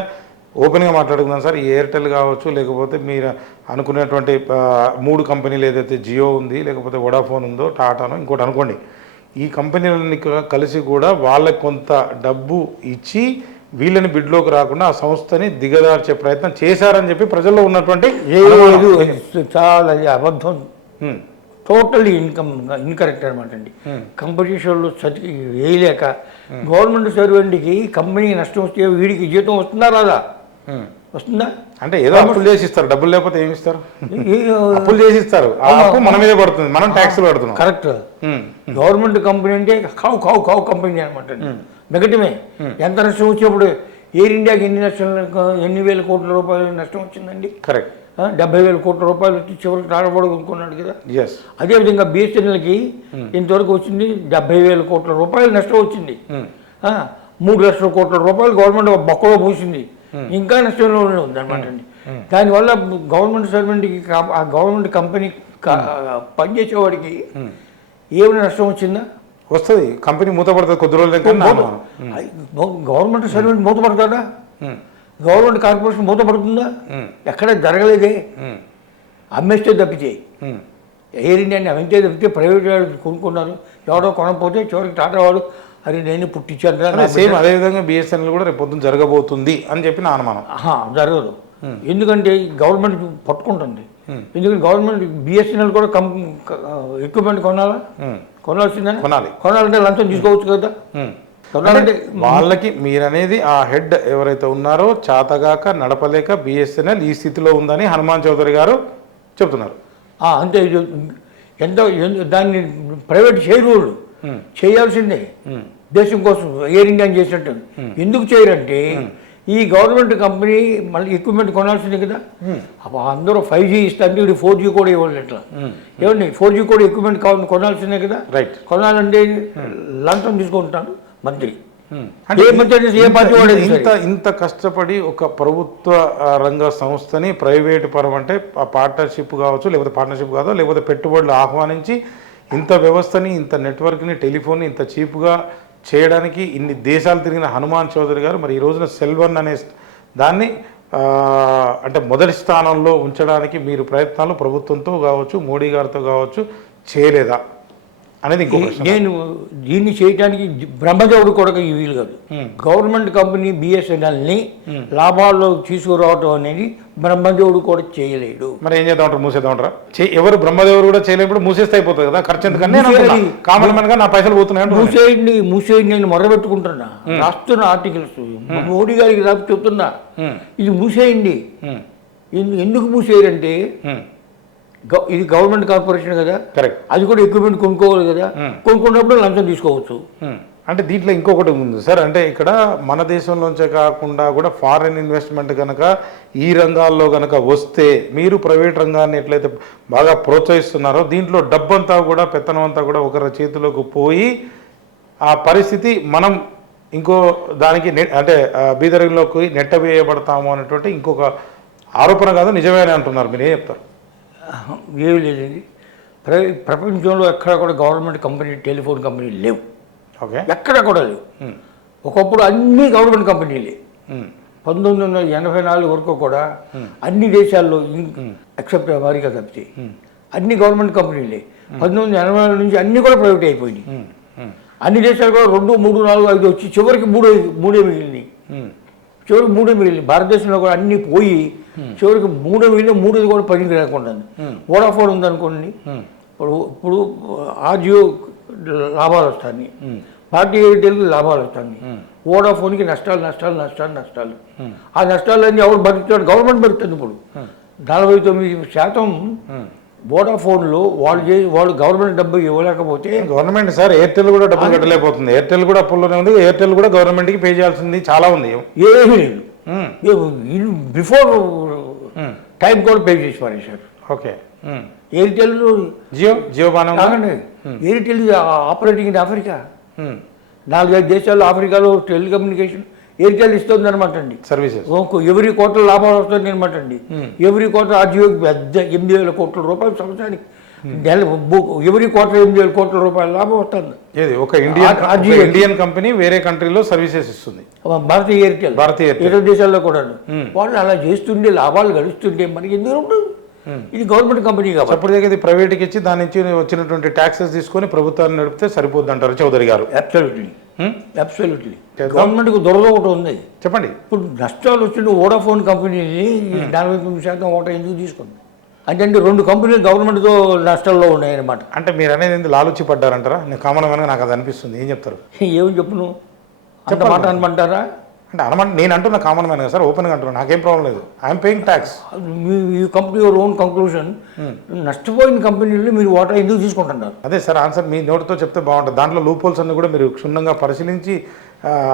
ఓపెన్గా మాట్లాడుకుందాం సార్. ఈ ఎయిర్టెల్ కావచ్చు, లేకపోతే మీరు అనుకునేటువంటి 3 కంపెనీలు ఏదైతే జియో ఉంది, లేకపోతే వోడాఫోన్ ఉందో, టాటానో ఇంకోటి అనుకోండి, ఈ కంపెనీలన్నీ కలిసి కూడా వాళ్ళకి కొంత డబ్బు ఇచ్చి వీళ్ళని బిడ్లోకి రాకుండా ఆ సంస్థని దిగదార్చే ప్రయత్నం చేశారని చెప్పి ప్రజల్లో ఉన్నటువంటి చాలా అబద్ధం, టోటల్లీ ఇన్కరెక్ట్ అనమాట అండి. కంపెనీషన్లో వేయలేక గవర్నమెంట్ సర్వెంట్కి కంపెనీ నష్టం వస్తే వీడికి జీతం వస్తుందా రాదా? వస్తుందా? అంటే ఏదో అప్పులు చేసి ఇస్తారు, డబ్బులు లేకపోతే ఏమి ఇస్తారు? అప్పులు చేసి ఇస్తారు, ఆ అప్పు మన మీదే పడుతుంది, మనం ట్యాక్స్లు పడుతున్నాం. కరెక్ట్. గవర్నమెంట్ కంపెనీ అంటే కావు కంపెనీ అనమాట, మిగటమే. ఎంత నష్టం వచ్చినప్పుడు ఎయిర్ ఇండియాకి ఎన్ని వేల కోట్ల రూపాయలు నష్టం వచ్చిందండి? కరెక్ట్. 70,000 కోట్ల రూపాయలు వచ్చి చివరికి తాడబడి కొనుక్కున్నాడు కదా. అదేవిధంగా బిఎస్ఎన్ఎల్కి ఇంతవరకు వచ్చింది 70,000 కోట్ల రూపాయలు నష్టం వచ్చింది. 3 లక్షల కోట్ల రూపాయలు గవర్నమెంట్ బొక్కలో పూసింది, ఇంకా నష్టంలో ఉంది అనమాట అండి. దానివల్ల గవర్నమెంట్ సర్వెంట్కి, ఆ గవర్నమెంట్ కంపెనీ పనిచేసేవాడికి ఏమైనా నష్టం వచ్చిందా? వస్తుంది. కంపెనీ మూతపడుతుంది కొద్ది రోజులు. గవర్నమెంట్ సర్వెంట్ మూతపడతాడా? గవర్నమెంట్ కార్పొరేషన్ మూతపడుతుందా? ఎక్కడ జరగలేదే. అమ్మేస్తే తప్పితే, ఎయిర్ ఇండియాని అమ్మితే తప్పితే ప్రైవేట్ వాళ్ళు కొనుక్కున్నారు. ఎవడో కొనకపోతే చివరికి టాటా వాడు అది నేను పుట్టించాను. సేమ్ అదేవిధంగా బిఎస్ఎన్ఎల్ కూడా రేపు పొద్దున్న జరగబోతుంది అని చెప్పి నా అనుమానం. జరగదు, ఎందుకంటే గవర్నమెంట్ పట్టుకుంటుంది. ఎందుకంటే గవర్నమెంట్ బిఎస్ఎన్ఎల్ కూడా ఎక్విప్మెంట్ కొనాల్సిందని, కొనాలంటే లంచం తీసుకోవచ్చు కదా. వాళ్ళకి మీరనేది ఆ హెడ్ ఎవరైతే ఉన్నారో చాతగాక నడపలేక బిఎస్ఎన్ఎల్ ఈ స్థితిలో ఉందని హనుమాన్ చౌదరి గారు చెప్తున్నారు. అంతే. దాన్ని ప్రైవేట్ చేయరు, చేయాల్సిందే దేశం కోసం. ఎయిర్ ఇండియా చేసినట్టు ఎందుకు చేయరంటే, ఈ గవర్నమెంట్ కంపెనీ మళ్ళీ ఎక్విప్మెంట్ కొనాల్సిందే కదా. అందరూ 5G ఇస్తారంటే వీడు 4G కూడా ఇవ్వాలి. ఎట్లా ఏమండి? 4G కూడా ఎక్విప్మెంట్ కొనాల్సిందే కదా. కొనాలంటే లంచం తీసుకుంటాను మంత్రి. ఇంత కష్టపడి ఒక ప్రభుత్వ రంగ సంస్థని ప్రైవేటు పరం అంటే పార్ట్నర్షిప్ కావచ్చు, లేకపోతే పార్ట్నర్షిప్ కాదో, లేకపోతే పెట్టుబడులు ఆహ్వానించి ఇంత వ్యవస్థని, ఇంత నెట్వర్క్ని, టెలిఫోన్ని ఇంత చీప్గా చేయడానికి ఇన్ని దేశాలు తిరిగిన హనుమాన్ చౌదరి గారు మరి ఈ రోజున సెల్వన్ అనే దాన్ని అంటే మొదటి స్థానంలో ఉంచడానికి మీరు ప్రయత్నాలు ప్రభుత్వంతో కావచ్చు, మోడీ గారితో కావచ్చు చేయలేదా అనేది ఇంకో ప్రశ్న. నేను దీన్ని చేయడానికి బ్రహ్మదేవుడు కూడా వీలు కాదు. గవర్నమెంట్ కంపెనీ బిఎస్ఎన్ఎల్ని లాభాల్లో తీసుకురావడం అనేది బ్రహ్మదేవుడు కూడా చేయలేడు. మరి ఏం చేద్దామంటారు? మూసేద్దామంటారా? ఎవరు బ్రహ్మదేవుడు కూడా చేయలేప్పుడు మూసేస్తే అయిపోతుంది కదా. ఖర్చు ఎందుకని కామన్ మ్యాన్ గా నా పైసలు పోతున్నాయి. మూసేయండి నేను మొదలుపెట్టుకుంటున్నా, రాస్తున్న ఆర్టికల్స్ మోడీ గారికి రాసి చెప్తున్నా, ఇది మూసేయండి. ఎందుకు మూసేయరంటే ఇది గవర్నమెంట్ కార్పొరేషన్ కదా, అది కూడా ఎక్విప్మెంట్ కొనుక్కోవాలి కదా. కొనుక్కున్నప్పుడు లంచం తీసుకోవచ్చు. అంటే దీంట్లో ఇంకొకటి ఉంది సార్, అంటే ఇక్కడ మన దేశంలోంచే కాకుండా కూడా ఫారిన్ ఇన్వెస్ట్మెంట్ కనుక ఈ రంగాల్లో కనుక వస్తే, మీరు ప్రైవేట్ రంగాన్ని ఎట్లయితే బాగా ప్రోత్సహిస్తున్నారో దీంట్లో డబ్బంతా కూడా, పెత్తనం అంతా కూడా ఒకరి చేతిలోకి పోయి ఆ పరిస్థితి మనం ఇంకో దానికి అంటే బీదరిలోకి నెట్టవేయబడతాము అనేటువంటి ఇంకొక ఆరోపణ కాదు, నిజమే అంటున్నారు. మీరు ఏం చెప్తారు? ఏమి లేదండి. ప్రపంచంలో ఎక్కడ కూడా గవర్నమెంట్ కంపెనీ టెలిఫోన్ కంపెనీలు లేవు, ఓకే. ఎక్కడ కూడా లేవు. ఒకప్పుడు అన్ని గవర్నమెంట్ కంపెనీలే. 1984 వరకు కూడా అన్ని దేశాల్లో ఎక్సెప్ట్ అమెరికా తప్పితే అన్ని గవర్నమెంట్ కంపెనీలే. 1984 నుంచి అన్ని కూడా ప్రైవేట్ అయిపోయినాయి. అన్ని దేశాలు కూడా 2, 3, 4, 5 వచ్చి చివరికి మూడే మిగిలినాయి. చివరికి 3 మిగిలినాయి. భారతదేశంలో కూడా అన్ని పోయి చివరికి 3 మిగిలిన 3 కూడా పనికి లేకుండా వోడాఫోన్ ఉందనుకోండి. ఇప్పుడు ఆజియో లాభాలు వస్తాయి, భారతీయ ఎయిర్టెల్కి లాభాలు వస్తాయి, వోడాఫోన్కి నష్టాలు. ఆ నష్టాలన్నీ ఎవరు భరిస్తాడు? గవర్నమెంట్ భరిస్తుంది. ఇప్పుడు 49% వోడాఫోన్లో వాళ్ళు గవర్నమెంట్ డబ్బు ఇవ్వలేకపోతే గవర్నమెంట్ సార్ ఎయిర్టెల్ కూడా డబ్బులు కట్టలేకపోతుంది. ఎయిర్టెల్ కూడా అప్పుల్లోనే ఉంది. ఎయిర్టెల్ కూడా గవర్నమెంట్కి పే చేయాల్సింది చాలా ఉంది. ఏమీ లేదు, బిఫోర్ టైం కూడా పే చేసి పారేశారు. ఓకే. ఎయిర్టెల్ జియో బాగానే ఎయిర్టెల్ ఆపరేటింగ్ ఇన్ ఆఫ్రికా. 4-5 దేశాల్లో ఆఫ్రికాలో టెలికమ్యూనికేషన్ ఎయిర్టెల్ ఇస్తుంది అనమాట అండి. సర్వీసెస్ ఎవరి కోట్ల లాభాలు వస్తుంది అనమాట అండి. ఎవరి కోట్ల ఆర్జీఓకి పెద్ద 8,000 కోట్ల రూపాయలు సంవత్సరానికి, ఎవరి కోట్ల 8,000 కోట్ల రూపాయల లాభం వస్తుంది. ఒక ఇండియన్ కంపెనీ వేరే కంట్రీలో సర్వీసెస్ ఇస్తుంది. భారతీయ ఎయిర్టెల్ ఇతర దేశాల్లో కూడా వాళ్ళు అలా చేస్తుండే లాభాలు గడుస్తుంటే మనకి ఎందుకు ఉండదు? ఇది గవర్నమెంట్ కంపెనీ కాబట్టి అప్పటిదాకా ఇది ప్రైవేట్కి ఇచ్చి దాని నుంచి వచ్చినటువంటి ట్యాక్సెస్ తీసుకొని ప్రభుత్వాన్ని నడిపితే సరిపోద్ది అంటారు చౌదరి గారు. అబ్సల్యూట్లీ గవర్నమెంట్కి దొరద ఒకటి ఉంది. చెప్పండి. ఇప్పుడు నష్టాలు వచ్చిన వోడాఫోన్ కంపెనీని 49% ఓటా ఎందుకు తీసుకుంది అంటే 2 కంపెనీలు గవర్నమెంట్తో నష్టాల్లో ఉన్నాయన్నమాట. అంటే మీరు అనేది లాలుచి పడ్డారంటారా? నేను కామన్ గా నాకు అది అనిపిస్తుంది. ఏం చెప్తారు? ఏమని చెప్పును అంత మాట అనమంటారా? అంటే అనమాట నేను అంటున్నా కామన్ మ్యాన్ సార్, ఓపెన్గా అంటున్నాను, నాకేం ప్రాబ్లం లేదు. I'm paying tax. ఈ కంపెనీ యువర్ ఓన్ కంక్లూషన్. నష్టపోయిన కంపెనీలు మీరు ఓటా ఎందుకు తీసుకుంటున్నారు? అదే సార్ ఆన్సర్ మీ నోటితో చెప్తే బాగుంటుంది. దాంట్లో లూప్ హోల్స్ అన్ని కూడా మీరు క్షుణ్ణంగా పరిశీలించి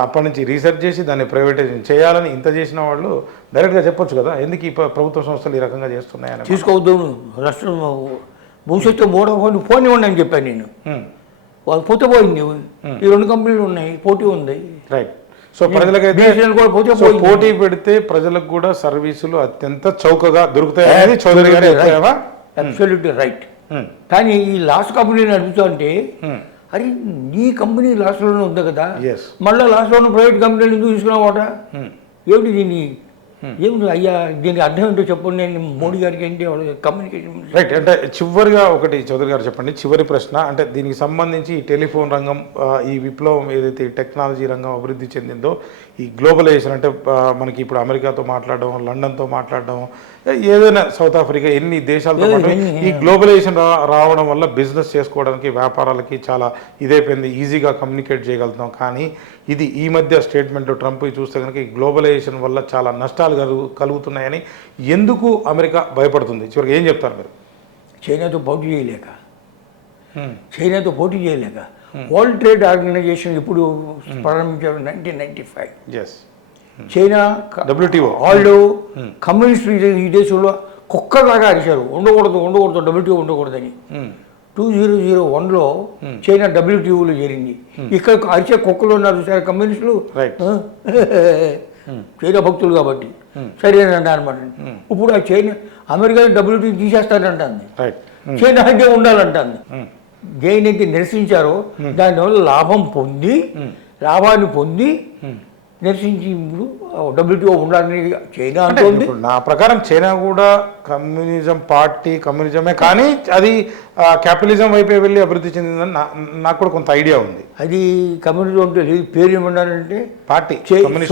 అప్పటి నుంచి రీసెర్చ్ చేసి దాన్ని ప్రైవేటైజేషన్ చేయాలని ఇంత చేసిన వాళ్ళు డైరెక్ట్గా చెప్పొచ్చు కదా, ఎందుకు ఈ ప్రభుత్వ సంస్థలు ఈ రకంగా చేస్తున్నాయని. తీసుకోవద్దు, రాష్ట్రం భవిష్యత్తు ఫోన్ ఇవ్వండి అని చెప్పాను నేను. వాళ్ళు పోతే పోయింది. ఈ 2 కంపెనీలు ఉన్నాయి, పోటీ ఉంది. రైట్. సో ప్రజలకైతే పోటీ పెడితే ప్రజలకు కూడా సర్వీసులు అత్యంత చౌకగా దొరుకుతాయని చౌదరి గారు అబ్సల్యూట్లీ రైట్. కానీ ఈ లాస్ కంపెనీ నడుపుతా అంటే అరే నీ కంపెనీ లాస్లోనే ఉంది కదా, మళ్ళీ లాస్లో ఉన్న ప్రైవేట్ కంపెనీలు ఎందుకు తీసుకున్నావాట? ఏమిటి దీన్ని ఏమిటి అయ్యా దీనికి అర్థం ఏంటో చెప్పండి. నేను మోడీ గారికి ఏంటి కమ్యూనికేషన్ రైట్. అంటే చివరిగా ఒకటి చౌదరి గారు చెప్పండి, చివరి ప్రశ్న. అంటే దీనికి సంబంధించి ఈ టెలిఫోన్ రంగం, ఈ విప్లవం ఏదైతే ఈ టెక్నాలజీ రంగం అభివృద్ధి చెందిందో, ఈ గ్లోబలైజేషన్ అంటే మనకి ఇప్పుడు అమెరికాతో మాట్లాడడం, లండన్తో మాట్లాడడం, ఏదైనా సౌత్ ఆఫ్రికా, ఎన్ని దేశాలతో ఈ గ్లోబలైజేషన్ రావడం వల్ల బిజినెస్ చేసుకోవడానికి, వ్యాపారాలకి చాలా ఇదైపోయింది, ఈజీగా కమ్యూనికేట్ చేయగలుగుతాం. కానీ ఇది ఈ మధ్య స్టేట్మెంట్ ట్రంప్ చూస్తే కనుక ఈ గ్లోబలైజేషన్ వల్ల చాలా నష్టాలు కలుగుతున్నాయని ఎందుకు అమెరికా భయపడుతుంది? చివరికి ఏం చెప్తారు మీరు? చైనాతో పోటీ చేయలేక వరల్డ్ ట్రేడ్ ఆర్గనైజేషన్ ఇప్పుడు ప్రారంభించారు 1995. చైనా WTO వాళ్ళు కమ్యూనిస్ట్ ఈ దేశంలో కుక్కలాగా అరిచారు, ఉండకూడదు WTO ఉండకూడదని. 2001లో చైనా WTOలో చేరింది. ఇక్కడ అరిచే కుక్కలు ఉన్నారు సార్ కమ్యూనిస్టులు, చైనా భక్తులు కాబట్టి సరేనంట అనమాట. ఇప్పుడు ఆ చైనా అమెరికా WTO తీసేస్తానంటుంది, చైనా అంటే ఉండాలంటుంది. దేనైతే నిరసించారో దానివల్ల లాభాన్ని పొంది నిరసించి ఇప్పుడు WTO ఉండాలని చైనా అంటుంది. నా ప్రకారం చైనా కూడా కమ్యూనిజమే, కానీ అది క్యాపిటలిజం వైపే వెళ్ళి అభివృద్ధి చెందిందని నాకు కూడా కొంత ఐడియా ఉంది. అది కమ్యూనిజం అంటే పేరు ఏమన్నారంటే party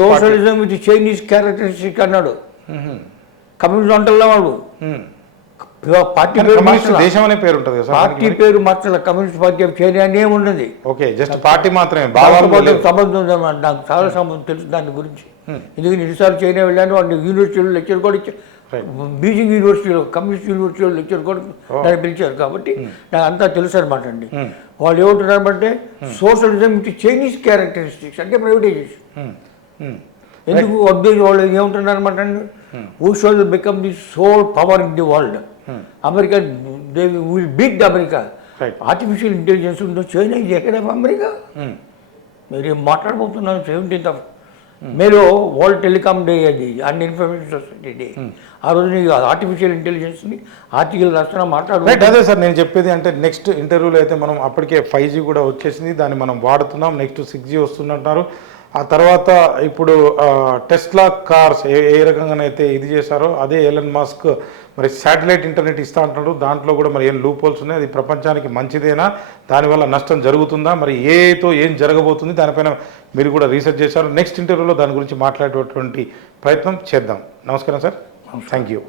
socialism with Chinese characteristic అన్నాడు. కమ్యూనిజం అంటల్లా వాడు పార్టీ దేశం అనే పేరు ఉంటుంది కదా, పార్టీ పేరు మార్చాల. కమ్యూనిస్ట్ పార్టీ ఆఫ్ చైనా అనే ఉన్నది. ఓకే, జస్ట్ పార్టీ మాత్రమే. సంబంధం ఉందన్నమాట. నాకు చాలా సంబంధం తెలుసు దాని గురించి. ఎందుకంటే ఎన్నిసార్లు చైనా వెళ్ళాను, వాళ్ళు యూనివర్సిటీలో లెక్చర్ కూడా ఇచ్చారు. బీజింగ్ యూనివర్సిటీలో, కమ్యూనిస్ట్ యూనివర్సిటీలో లెక్చర్ కూడా దాన్ని పిలిచారు. కాబట్టి నాకు అంతా తెలుసు అనమాట అండి. వాళ్ళు ఏమంటున్నారంటే సోషలిజం విత్ చైనీస్ క్యారెక్టరిస్టిక్స్ అంటే ప్రైవేటైజేషన్. ఎందుకు వద్దు వాళ్ళు ఏమంటున్నారు అనమాట అండి, who shall become the sole power in the world. America they will beat America. Artificial intelligence ఉందో చైనా, ఇది ఎక్కడ అమెరికా? మీరు ఏం మాట్లాడబోతున్నారు? 17th మేలో వరల్డ్ టెలికామ్ డే అది అండ్ ఇన్ఫర్మేషన్ సొసైటీ డే. ఆ రోజు నీకు ఆర్టిఫిషియల్ ఇంటెలిజెన్స్ని ఆర్టికల్ రాస్తున్నా రైట్. అదే సార్ నేను చెప్పేది, అంటే నెక్స్ట్ ఇంటర్వ్యూలో అయితే మనం అప్పటికే 5G కూడా వచ్చేసింది, దాన్ని మనం వాడుతున్నాం, నెక్స్ట్ 6G వస్తుందంటున్నారు. ఆ తర్వాత ఇప్పుడు టెస్లా కార్స్ ఏ రకంగానైతే ఇది చేశారో అదే ఎలన్ మస్క్ మరి శాటిలైట్ ఇంటర్నెట్ ఇస్తా అంటున్నారు. దాంట్లో కూడా మరి ఏం లూప్ హోల్స్ ఉన్నాయి, అది ప్రపంచానికి మంచిదేనా, దానివల్ల నష్టం జరుగుతుందా, మరి ఏతో ఏం జరగబోతుంది, దానిపైన మీరు కూడా రీసెర్చ్ చేశారు. నెక్స్ట్ ఇంటర్వ్యూలో దాని గురించి మాట్లాడేటువంటి ప్రయత్నం చేద్దాం. నమస్కారం సార్, థ్యాంక్ యూ.